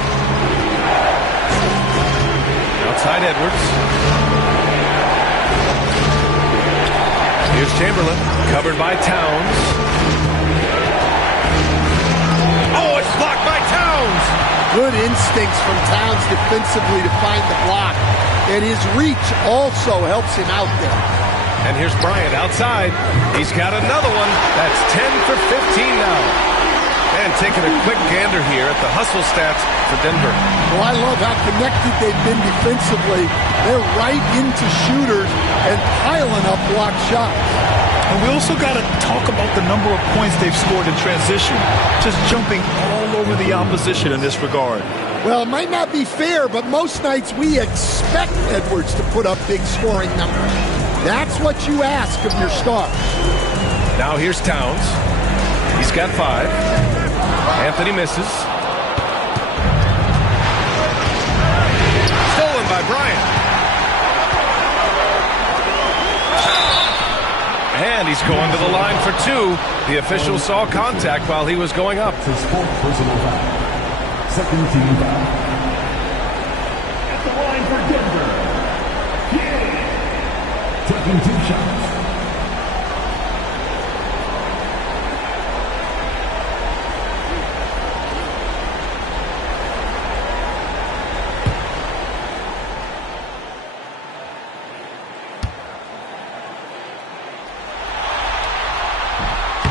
Outside Edwards. Here's Chamberlain, covered by Towns. Oh, it's blocked by Towns! Good instincts from Towns defensively to find the block. And his reach also helps him out there. And here's Bryant outside. He's got another one. That's 10 for 15 now. And taking a quick gander here at the hustle stats for Denver. Well, I love how connected they've been defensively. They're right into shooters and piling up blocked shots. And we also got to talk about the number of points they've scored in transition. Just jumping all over the opposition in this regard. Well, it might not be fair, but most nights we expect Edwards to put up big scoring numbers. That's what you ask of your stars. Now here's Towns. He's got 5. Anthony misses. Stolen by Bryant. And he's going to the line for 2. The official saw contact while he was going up. His 4th personal foul. Second team foul. At the line for Denver. Yeah. Taking 2 shots.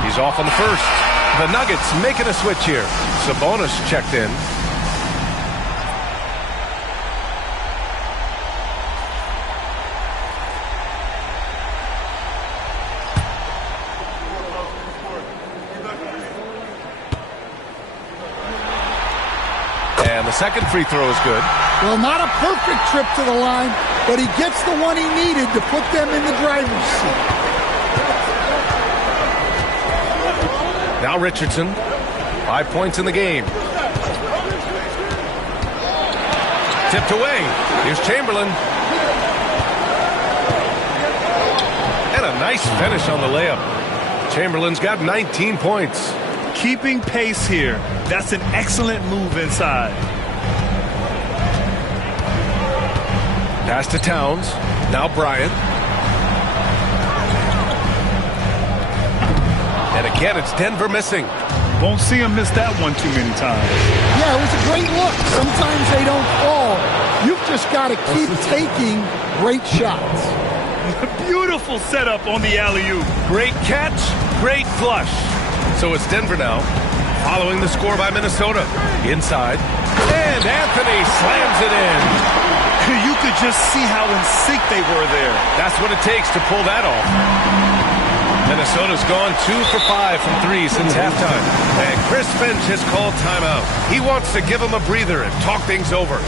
He's off on the first. The Nuggets making a switch here. Sabonis checked in. And the second free throw is good. Well, not a perfect trip to the line, but he gets the one he needed to put them in the driver's seat. Now Richardson, 5 points in the game. Tipped away. Here's Chamberlain. And a nice finish on the layup. Chamberlain's got 19 points. Keeping pace here. That's an excellent move inside. Pass to Towns. Now Bryant. And again, it's Denver missing. Won't see him miss that one too many times. Yeah, it was a great look. Sometimes they don't fall. You've just got to keep taking great shots. Beautiful setup on the alley-oop. Great catch, great flush. So it's Denver now, following the score by Minnesota. Inside, and Anthony slams it in. You could just see how in sync they were there. That's what it takes to pull that off. Minnesota's gone 2 for 5 from 3 since halftime. And Chris Finch has called timeout. He wants to give him a breather and talk things over.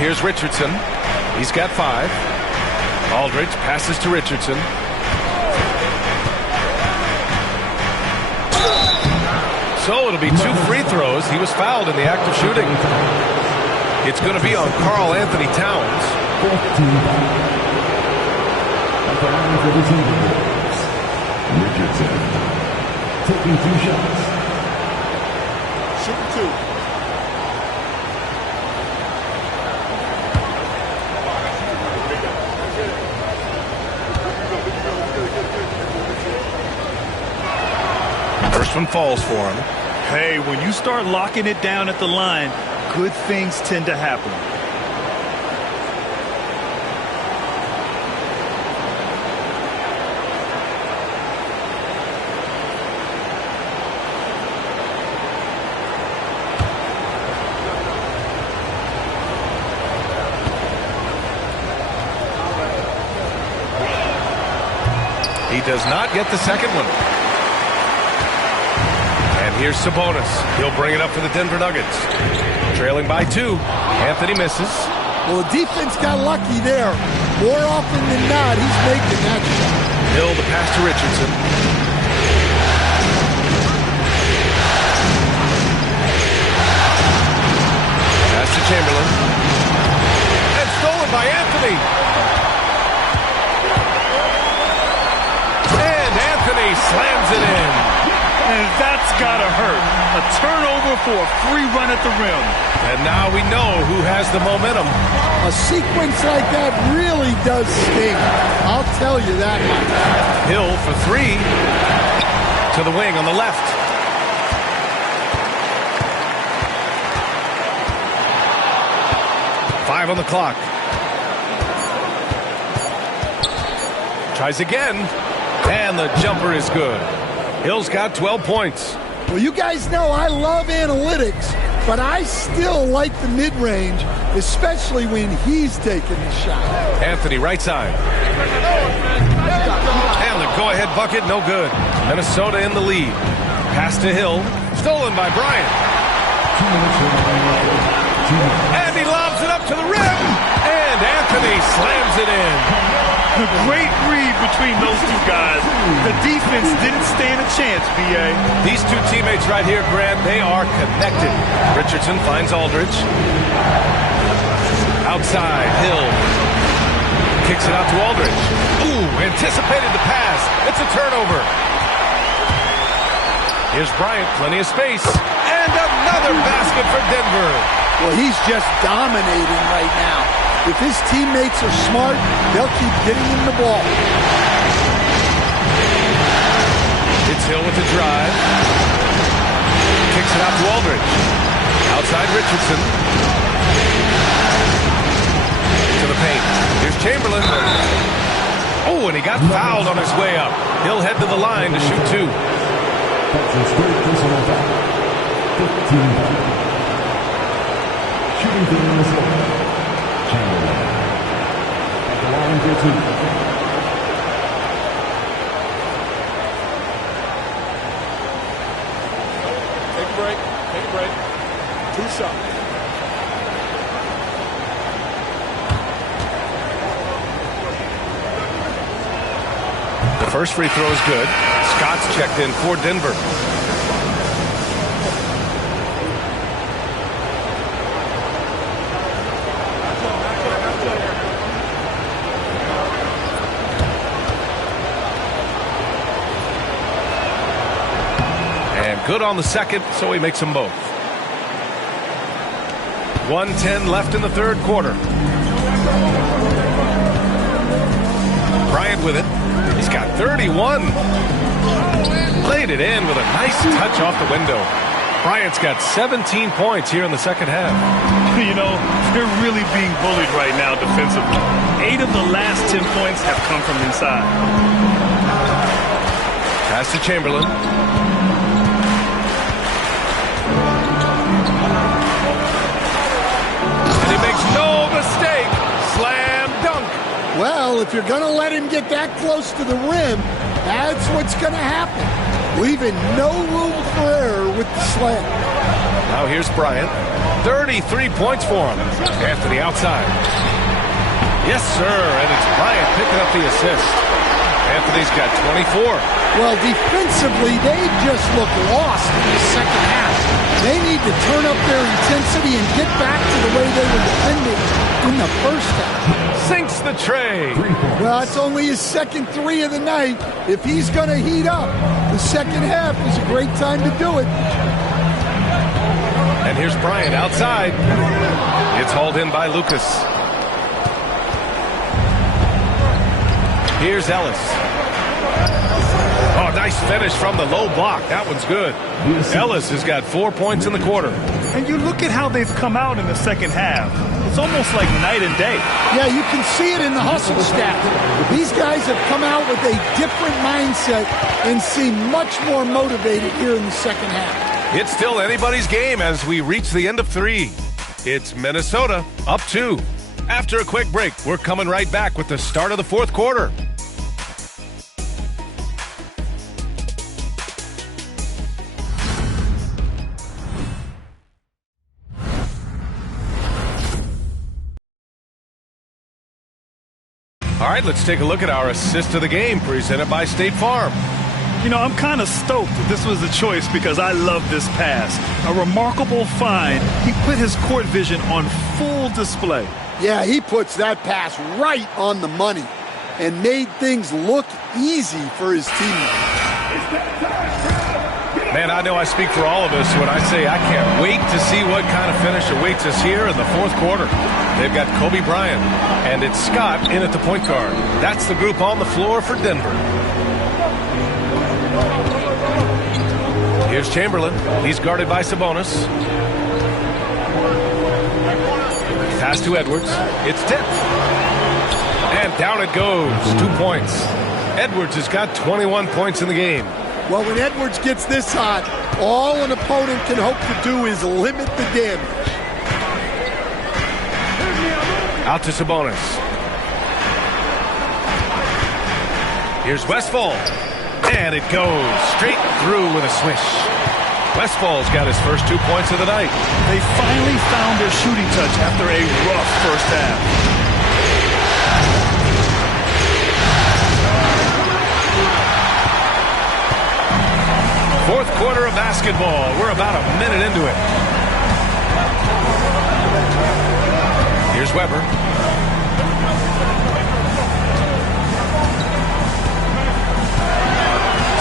Here's Richardson. He's got 5. Aldridge passes to Richardson. So it'll be 2 free throws. He was fouled in the act of shooting. It's going to be on Karl Anthony Towns. Richardson taking 2 shots. Shoot 2. First one falls for him. Hey, when you start locking it down at the line, good things tend to happen. He does not get the second one. Here's Sabonis. He'll bring it up for the Denver Nuggets. Trailing by 2. Anthony misses. Well, the defense got lucky there. More often than not, he's making that shot. Hill the pass to Richardson. Pass to Chamberlain. And stolen by Anthony. And Anthony slams it in. And that's gotta hurt. A turnover for a free run at the rim. And now we know who has the momentum. A sequence like that really does sting. I'll tell you that much. Hill for 3. To the wing on the left. Five on the clock. Tries again. And the jumper is good. Hill's got 12 points. Well, you guys know I love analytics, but I still like the mid-range, especially when he's taking the shot. Anthony, right side. And the go-ahead bucket, no good. Minnesota in the lead. Pass to Hill. Stolen by Bryant. And he lobs it up to the rim. And Anthony slams it in. Great read between those two guys. The defense didn't stand a chance, B.A. These two teammates right here, Grant, they are connected. Richardson finds Aldridge. Outside, Hill kicks it out to Aldridge. Ooh, anticipated the pass. It's a turnover. Here's Bryant, plenty of space. And another basket for Denver. Well, he's just dominating right now. If his teammates are smart, they'll keep getting him the ball. It's Hill with the drive. Kicks it out to Aldridge. Outside Richardson. To the paint. Here's Chamberlain. Oh, and he got fouled on his way up. He'll head to the line to shoot two. That's his third personal foul. 15 foul. Shooting for Minnesota. Chamberlain. At the line for two. Take a break. Take a break. 2 shots. The first free throw is good. Scott's checked in for Denver. And good on the second, so he makes them both. 1:10 left in the third quarter. Bryant with it. He's got 31. Laid it in with a nice touch off the window. Bryant's got 17 points here in the second half. You know, they're really being bullied right now defensively. 8 of the last 10 points have come from inside. Pass to Chamberlain. And he makes no mistake. Slam dunk. Well, if you're going to let him get that close to the rim, that's what's going to happen. Leaving no room for error with the slam. Now here's Bryant. 33 points for him. Anthony outside. Yes, sir. And it's Bryant picking up the assist. Anthony's got 24. Well, defensively, they just look lost in the second half. They need to turn up their intensity and get back to the way they were defending in the first half. Sinks the tray. Well, it's only his second 3 of the night. If he's going to heat up, the second half is a great time to do it. And here's Bryant outside. It's hauled in by Lucas. Here's Ellis. Oh, nice finish from the low block. That one's good. Ellis has got 4 points in the quarter. And you look at how they've come out in the second half. It's almost like night and day. Yeah, you can see it in the hustle stat. These guys have come out with a different mindset and seem much more motivated here in the second half. It's still anybody's game as we reach the end of 3. It's Minnesota up 2. After a quick break, we're coming right back with the start of the fourth quarter. All right, let's take a look at our assist of the game presented by State Farm. You know, I'm kind of stoked that this was the choice because I love this pass. A remarkable find. He put his court vision on full display. Yeah, he puts that pass right on the money and made things look easy for his teammates. Man, I know I speak for all of us when I say I can't wait to see what kind of finish awaits us here in the fourth quarter. They've got Kobe Bryant, and it's Scott in at the point guard. That's the group on the floor for Denver. Here's Chamberlain. He's guarded by Sabonis. Pass to Edwards. It's tipped. And down it goes. 2 points. Edwards has got 21 points in the game. Well, when Edwards gets this hot, all an opponent can hope to do is limit the damage. Out to Sabonis. Here's Westphal. And it goes straight through with a swish. Westfall's got his first 2 points of the night. They finally found their shooting touch after a rough first half. Fourth quarter of basketball. We're about a minute into it. Here's Weber.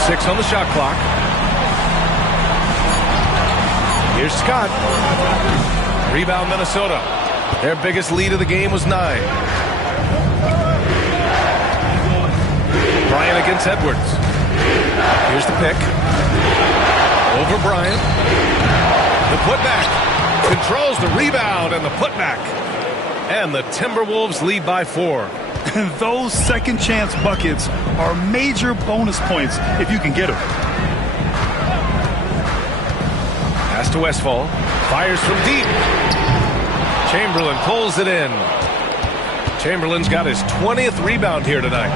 Six on the shot clock. Here's Scott. Rebound Minnesota. Their biggest lead of the game was 9. Bryant against Edwards. Here's the pick. Over Bryant. The putback. Controls the rebound and the putback. And the Timberwolves lead by 4. Those second chance buckets are major bonus points if you can get them. Pass to Westphal. Fires from deep. Chamberlain pulls it in. Chamberlain's got his 20th rebound here tonight.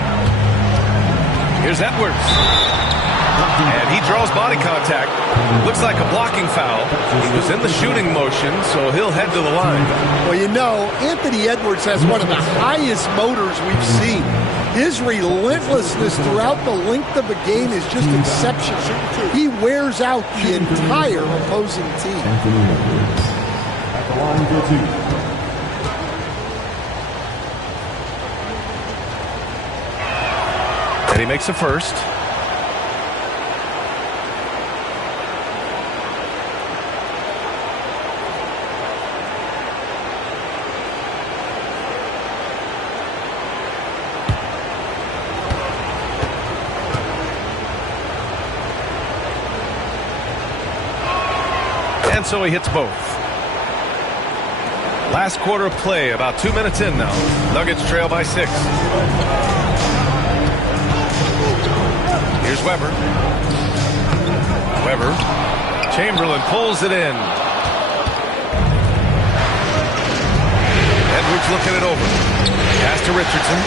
Here's Edwards. And he draws body contact. Looks like a blocking foul. He was in the shooting motion, so he'll head to the line. Well, you know, Anthony Edwards has one of the highest motors we've seen. His relentlessness throughout the length of a game is just exceptional. He wears out the entire opposing team. At the line for 2. And he makes the first. And so he hits both. Last quarter of play, about 2 minutes in now. Nuggets trail by 6. Here's Weber. Weber. Chamberlain pulls it in. Edwards looking it over. Pass to Richardson.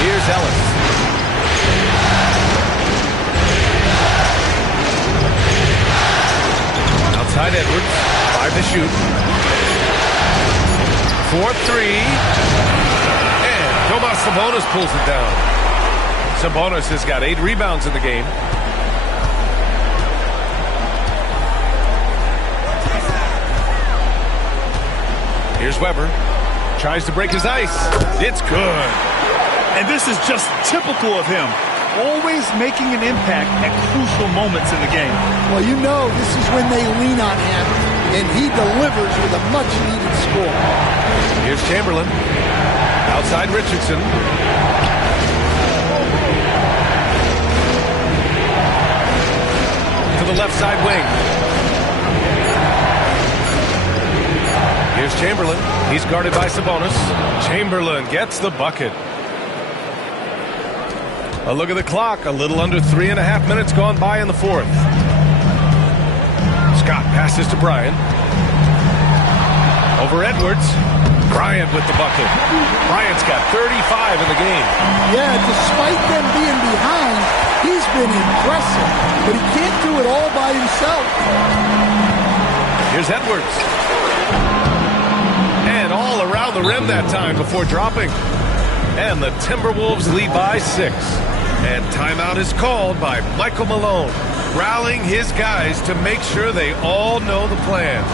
Here's Ellis. Outside Edwards. 5 to shoot. 4-3. Domas Sabonis pulls it down. Sabonis has got 8 rebounds in the game. Here's Weber. Tries to break his ice. It's good. And this is just typical of him. Always making an impact at crucial moments in the game. Well, you know this is when they lean on him, and he delivers with a much-needed score. Here's Chamberlain. Outside Richardson. To the left side wing. Here's Chamberlain. He's guarded by Sabonis. Chamberlain gets the bucket. A look at the clock. A little under 3.5 minutes gone by in the fourth. Scott passes to Bryant. Over Edwards. Bryant with the bucket. Bryant's got 35 in the game. Yeah, despite them being behind, he's been impressive, but he can't do it all by himself. Here's Edwards. And all around the rim that time before dropping. And the Timberwolves lead by 6. And timeout is called by Michael Malone, rallying his guys to make sure they all know the plan.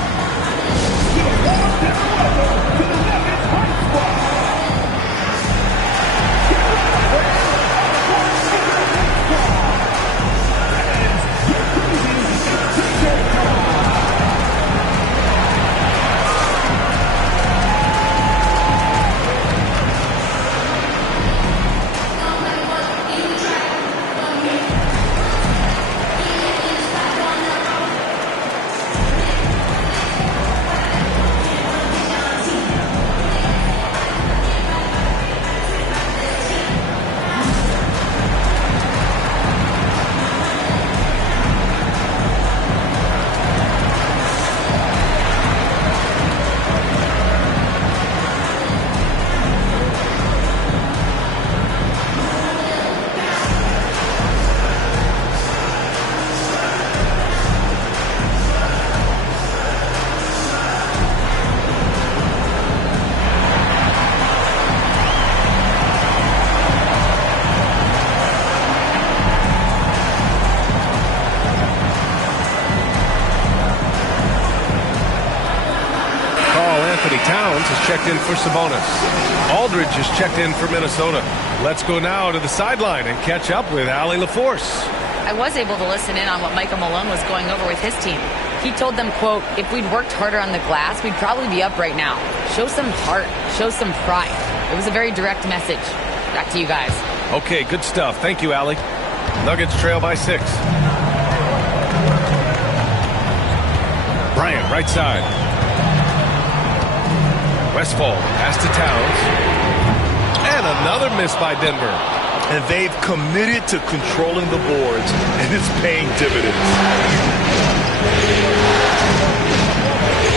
Towns has checked in for Sabonis. Aldridge has checked in for Minnesota. Let's go now to the sideline and catch up with Allie LaForce. I was able to listen in on what Michael Malone was going over with his team. He told them, quote, if we'd worked harder on the glass, we'd probably be up right now. Show some heart. Show some pride. It was a very direct message. Back to you guys. Okay, good stuff. Thank you, Allie. Nuggets trail by 6. Bryant, right side. Westfall, pass to Towns. And another miss by Denver. And they've committed to controlling the boards, and it's paying dividends.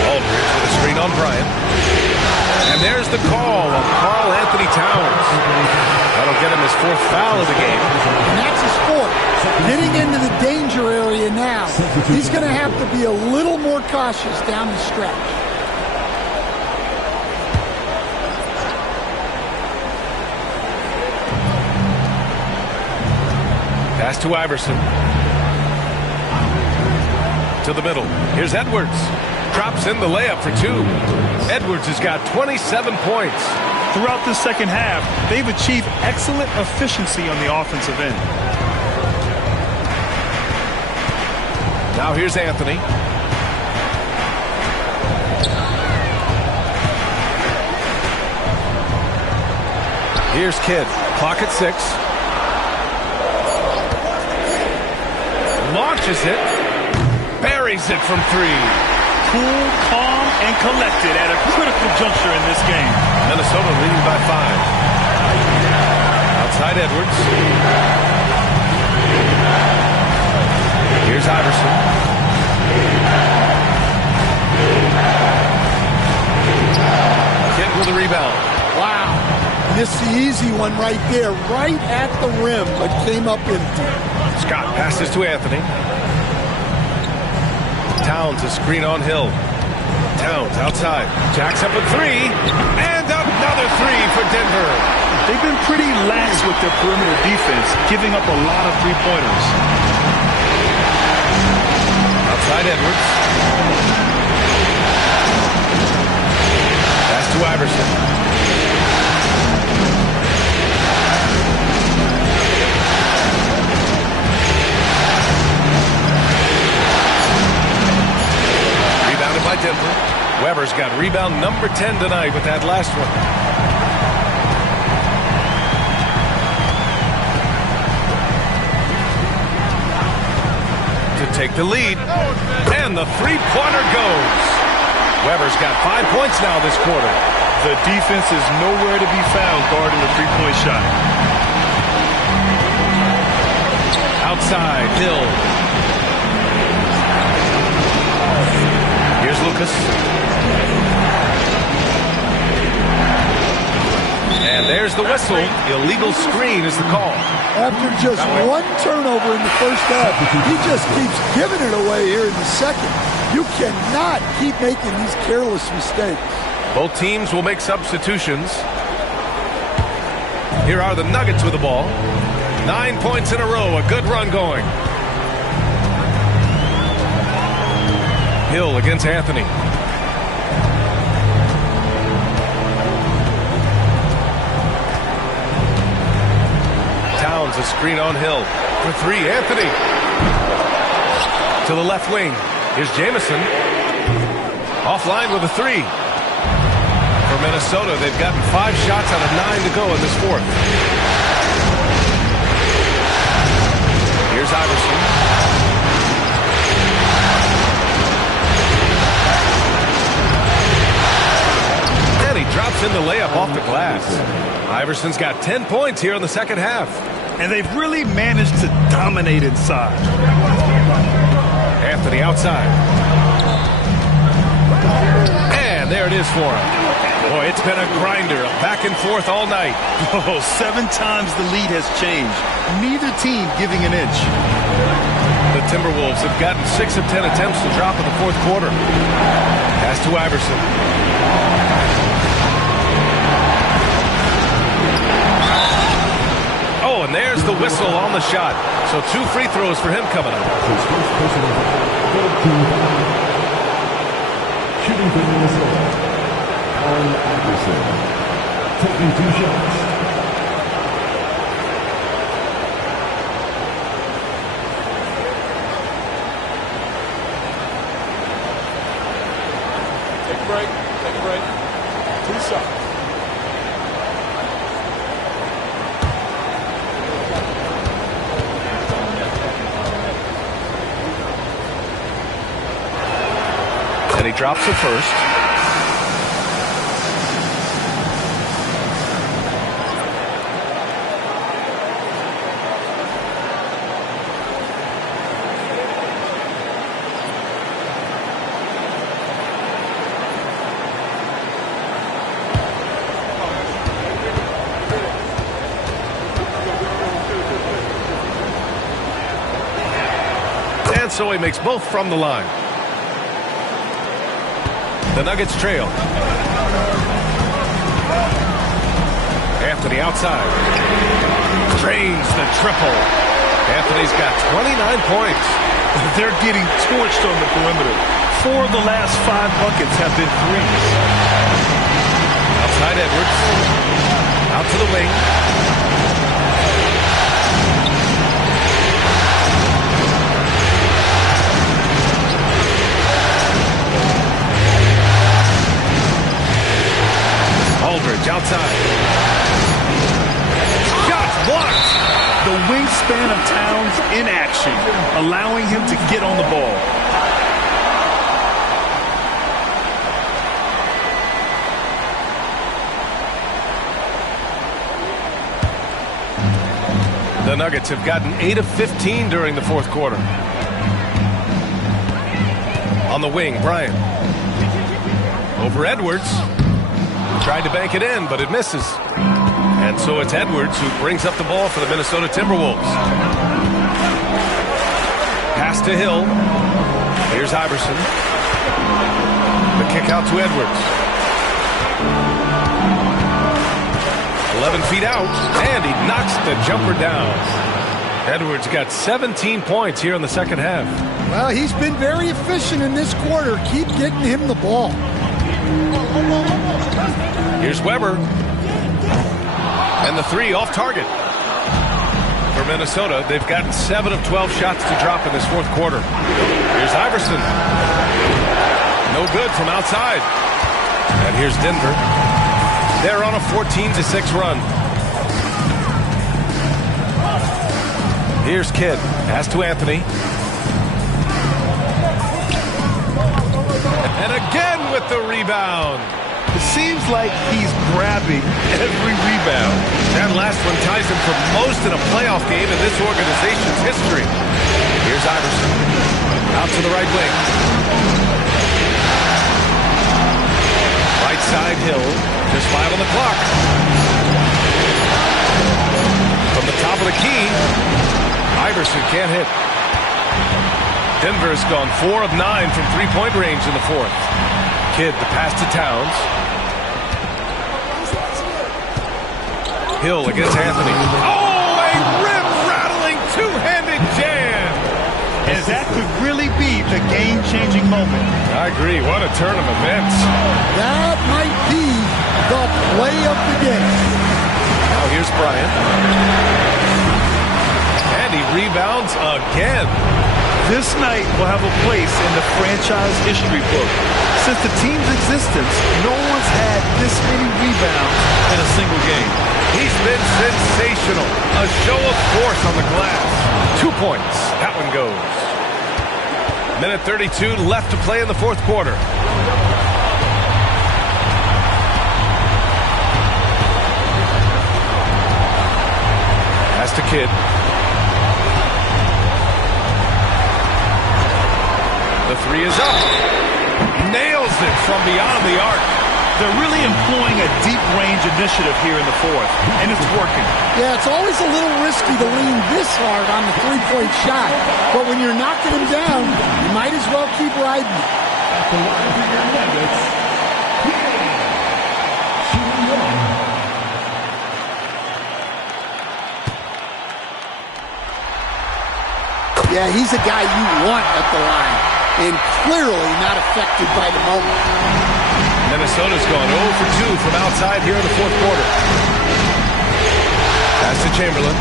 Aldridge with a screen on Bryant. And there's the call on Karl Anthony Towns. That'll get him his 4th foul of the game. And that's his 4th. Getting into the danger area now. He's going to have to be a little more cautious down the stretch. Pass to Iverson. To the middle. Here's Edwards. Drops in the layup for 2. Edwards has got 27 points. Throughout the second half, they've achieved excellent efficiency on the offensive end. Now here's Anthony. Here's Kidd. Clock at 6. Launches it. Buries it from 3. Cool, calm, and collected at a critical juncture in this game. Minnesota leading by 5. Outside Edwards. Here's Iverson. Kidd with a rebound. Wow. Missed the easy one right there, right at the rim, but came up empty. Scott passes to Anthony. Towns a screen on Hill. Towns outside. Jacks up a 3. And another 3 for Denver. They've been pretty lax with their perimeter defense, giving up a lot of three-pointers. Outside Edwards. Pass to Iverson. By Denver. Weber's got rebound number 10 tonight with that last one. To take the lead. And the three-pointer goes. Weber's got 5 points now this quarter. The defense is nowhere to be found guarding the three-point shot. Outside, Hill. Here's Lucas. And there's the whistle. Illegal screen is the call. After just one turnover in the first half, he just keeps giving it away here in the second. You cannot keep making these careless mistakes. Both teams will make substitutions. Here are the Nuggets with the ball. 9 points in a row. A good run going. Hill against Anthony. Towns a screen on Hill. For 3, Anthony. To the left wing. Here's Jamison. Offline with a 3. For Minnesota, they've gotten 5 shots out of 9 to go in this fourth. Here's Iverson. And he drops in the layup off the glass. Iverson's got 10 points here in the second half. And they've really managed to dominate inside. Anthony outside. And there it is for him. Boy, it's been a grinder, back and forth all night. Oh, 7 times the lead has changed. Neither team giving an inch. The Timberwolves have gotten 6 of 10 attempts to drop in the fourth quarter. Pass to Iverson. Oh, and there's the whistle on the shot. So 2 free throws for him coming up. Anderson, taking 2 shots. Take a break. Take a break. 2 shots. And he drops it first. And so he makes both from the line. The Nuggets trail. Anthony outside. Drains the triple. Anthony's got 29 points. They're getting torched on the perimeter. 4 of the last 5 buckets have been threes. Outside Edwards. Out to the wing. Aldridge outside. Shots blocked. The wingspan of Towns in action, allowing him to get on the ball. The Nuggets have gotten 8 of 15 during the fourth quarter. On the wing, Bryant. Over Edwards. Tried to bank it in, but it misses. And so it's Edwards who brings up the ball for the Minnesota Timberwolves. Pass to Hill. Here's Iverson. The kick out to Edwards. 11 feet out, and he knocks the jumper down. Edwards got 17 points here in the second half. Well, he's been very efficient in this quarter. Keep getting him the ball. Here's Weber. And the 3 off target. For Minnesota, they've gotten 7 of 12 shots to drop in this fourth quarter. Here's Iverson. No good from outside. And here's Denver. They're on a 14-6 run. Here's Kidd. Pass to Anthony. And again with the rebound. It seems like he's grabbing every rebound. That last one ties him for most in a playoff game in this organization's history. Here's Iverson. Out to the right wing. Right side Hill. Just 5 on the clock. From the top of the key, Iverson can't hit. Denver's gone 4 of 9 from three-point range in the fourth. Kidd, the pass to Towns. Hill against Anthony. Oh, a rib-rattling two-handed jam. And that could really be the game-changing moment. I agree. What a turn of events. That might be the play of the game. Now here's Bryant. And he rebounds again. This night will have a place in the franchise history book. Since the team's existence, no one's had this many rebounds in a single game. He's been sensational. A show of force on the glass. 2 points. That one goes. Minute 32 left to play in the fourth quarter. Pass to Kidd. The 3 is up. Nails it from beyond the arc. They're really employing a deep range initiative here in the fourth, and it's working. Yeah, it's always a little risky to lean this hard on the three-point shot, but when you're knocking him down, you might as well keep riding. Yeah, he's a guy you want at the line, and clearly not affected by the moment. Minnesota's gone 0 for 2 from outside here in the fourth quarter. Pass to Chamberlain.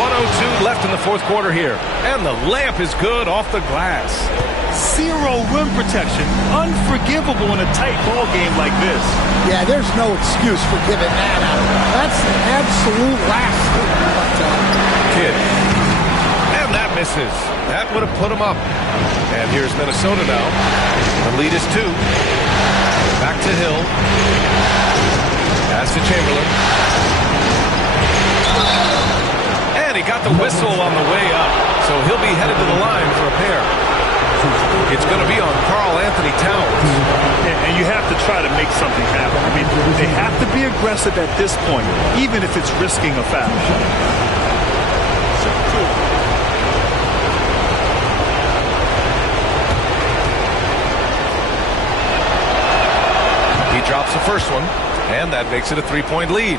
1:02 left in the fourth quarter here. And the layup is good off the glass. Zero rim protection. Unforgivable in a tight ball game like this. Yeah, there's no excuse for giving that out. That's the absolute last thing. Kid. And that misses. That would have put him up. And here's Minnesota now. The lead is 2. Back to Hill. Pass to Chamberlain. And he got the whistle on the way up. So he'll be headed to the line for a pair. It's going to be on Karl Anthony Towns. And you have to try to make something happen. I mean, they have to be aggressive at this point, even if it's risking a foul. He drops the first one, and that makes it a 3-point lead.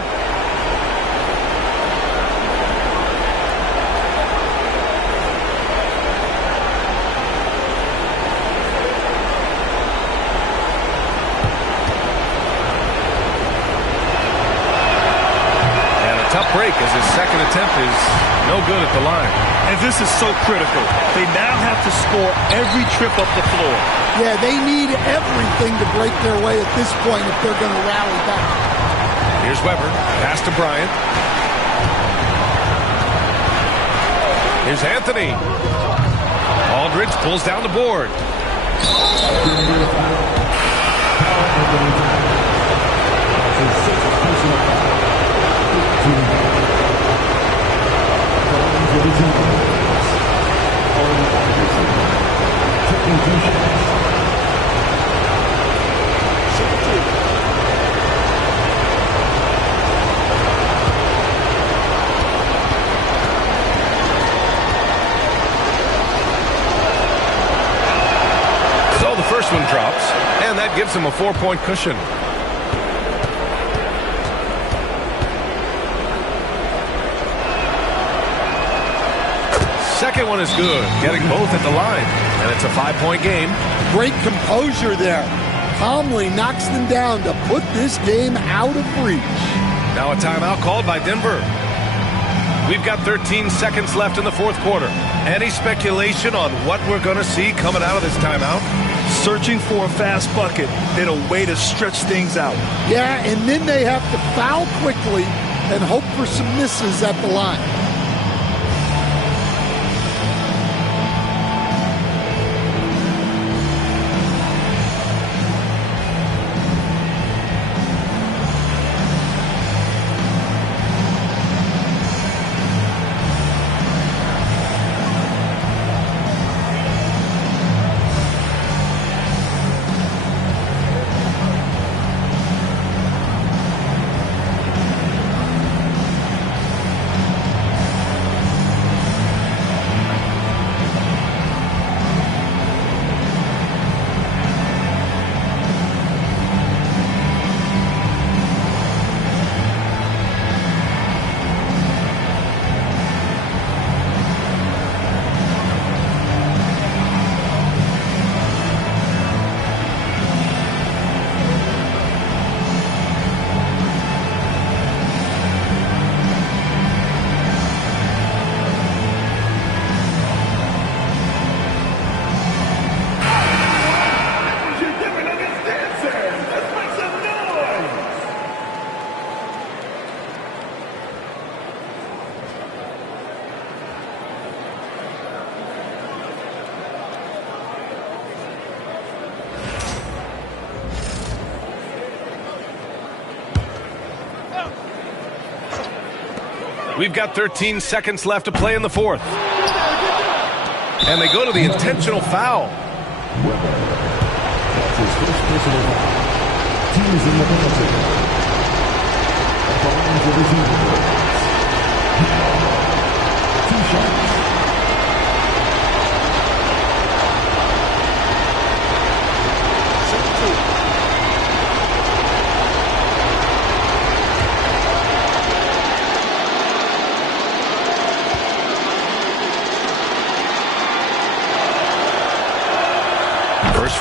Tough break as his second attempt is no good at the line. And this is so critical. They now have to score every trip up the floor. Yeah, they need everything to break their way at this point if they're going to rally back. Here's Weber. Pass to Bryant. Here's Anthony. Aldridge pulls down the board. So the first one drops, and that gives him a 4-point cushion. Second one is good, getting both at the line, and it's a 5-point game. Great composure there. Calmly knocks them down to put this game out of reach. Now a timeout called by Denver. We've got 13 seconds left in the fourth quarter. Any speculation on what we're going to see coming out of this timeout? Searching for a fast bucket and a way to stretch things out. Yeah, and then they have to foul quickly and hope for some misses at the line. We've got 13 seconds left to play in the fourth. And they go to the intentional foul. That's his first personal foul. Teams in the penalty. According to the team. 2 shots.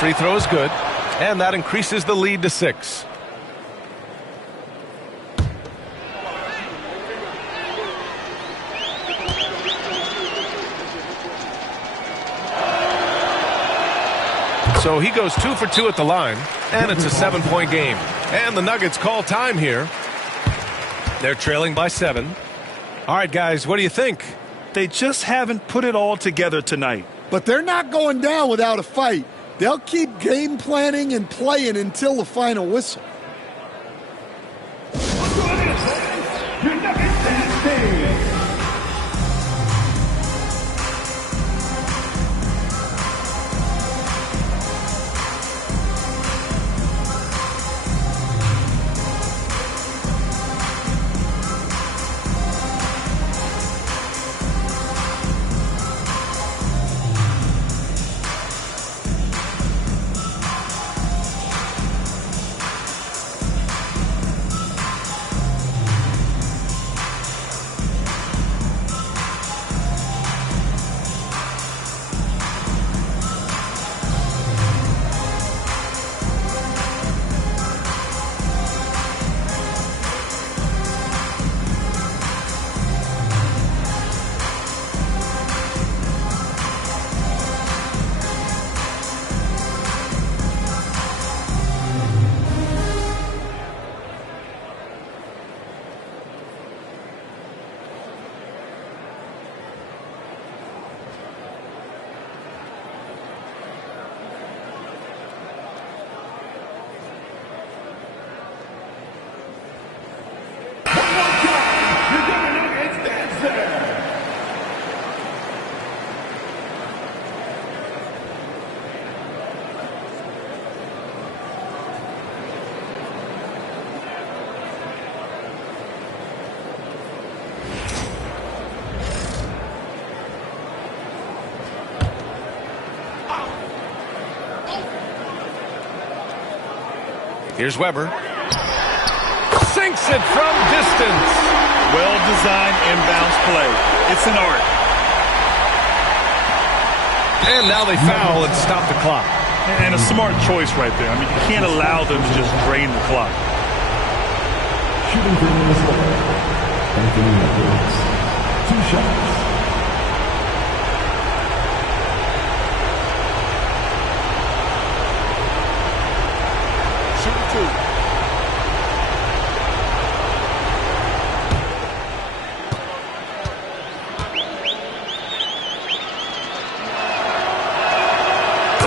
free throw is good, and that increases the lead to 6. So he goes 2 for 2 at the line, and it's a 7-point game. And the Nuggets call time here. They're trailing by 7. All right, guys, what do you think? They just haven't put it all together tonight. But they're not going down without a fight. They'll keep game planning and playing until the final whistle. Here's Weber. Sinks it from distance. Well-designed inbounds play. It's an art. And now they foul and stop the clock. And a smart choice right there. I mean, you can't allow them to just drain the clock. Shooting for Minnesota, Anthony Edwards. 2 shots.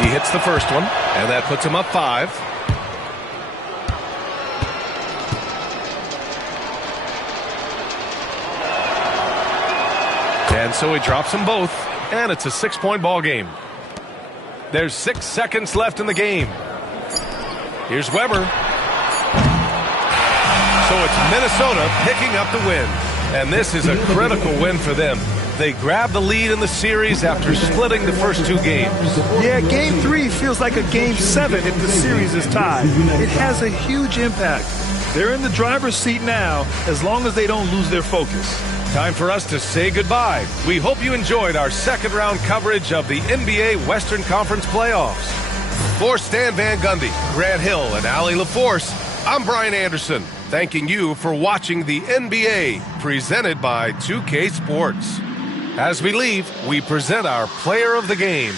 He hits the first one, and that puts him up 5. And so he drops them both, and it's a 6-point ball game. There's 6 seconds left in the game. Here's Weber. So it's Minnesota picking up the win, and this is a critical win for them. They grab the lead in the series after splitting the first 2 games. Yeah, Game 3 feels like a Game 7 if the series is tied. It has a huge impact. They're in the driver's seat now as long as they don't lose their focus. Time for us to say goodbye. We hope you enjoyed our second-round coverage of the NBA Western Conference playoffs. For Stan Van Gundy, Grant Hill, and Allie LaForce, I'm Brian Anderson, thanking you for watching the NBA, presented by 2K Sports. As we leave, we present our player of the game.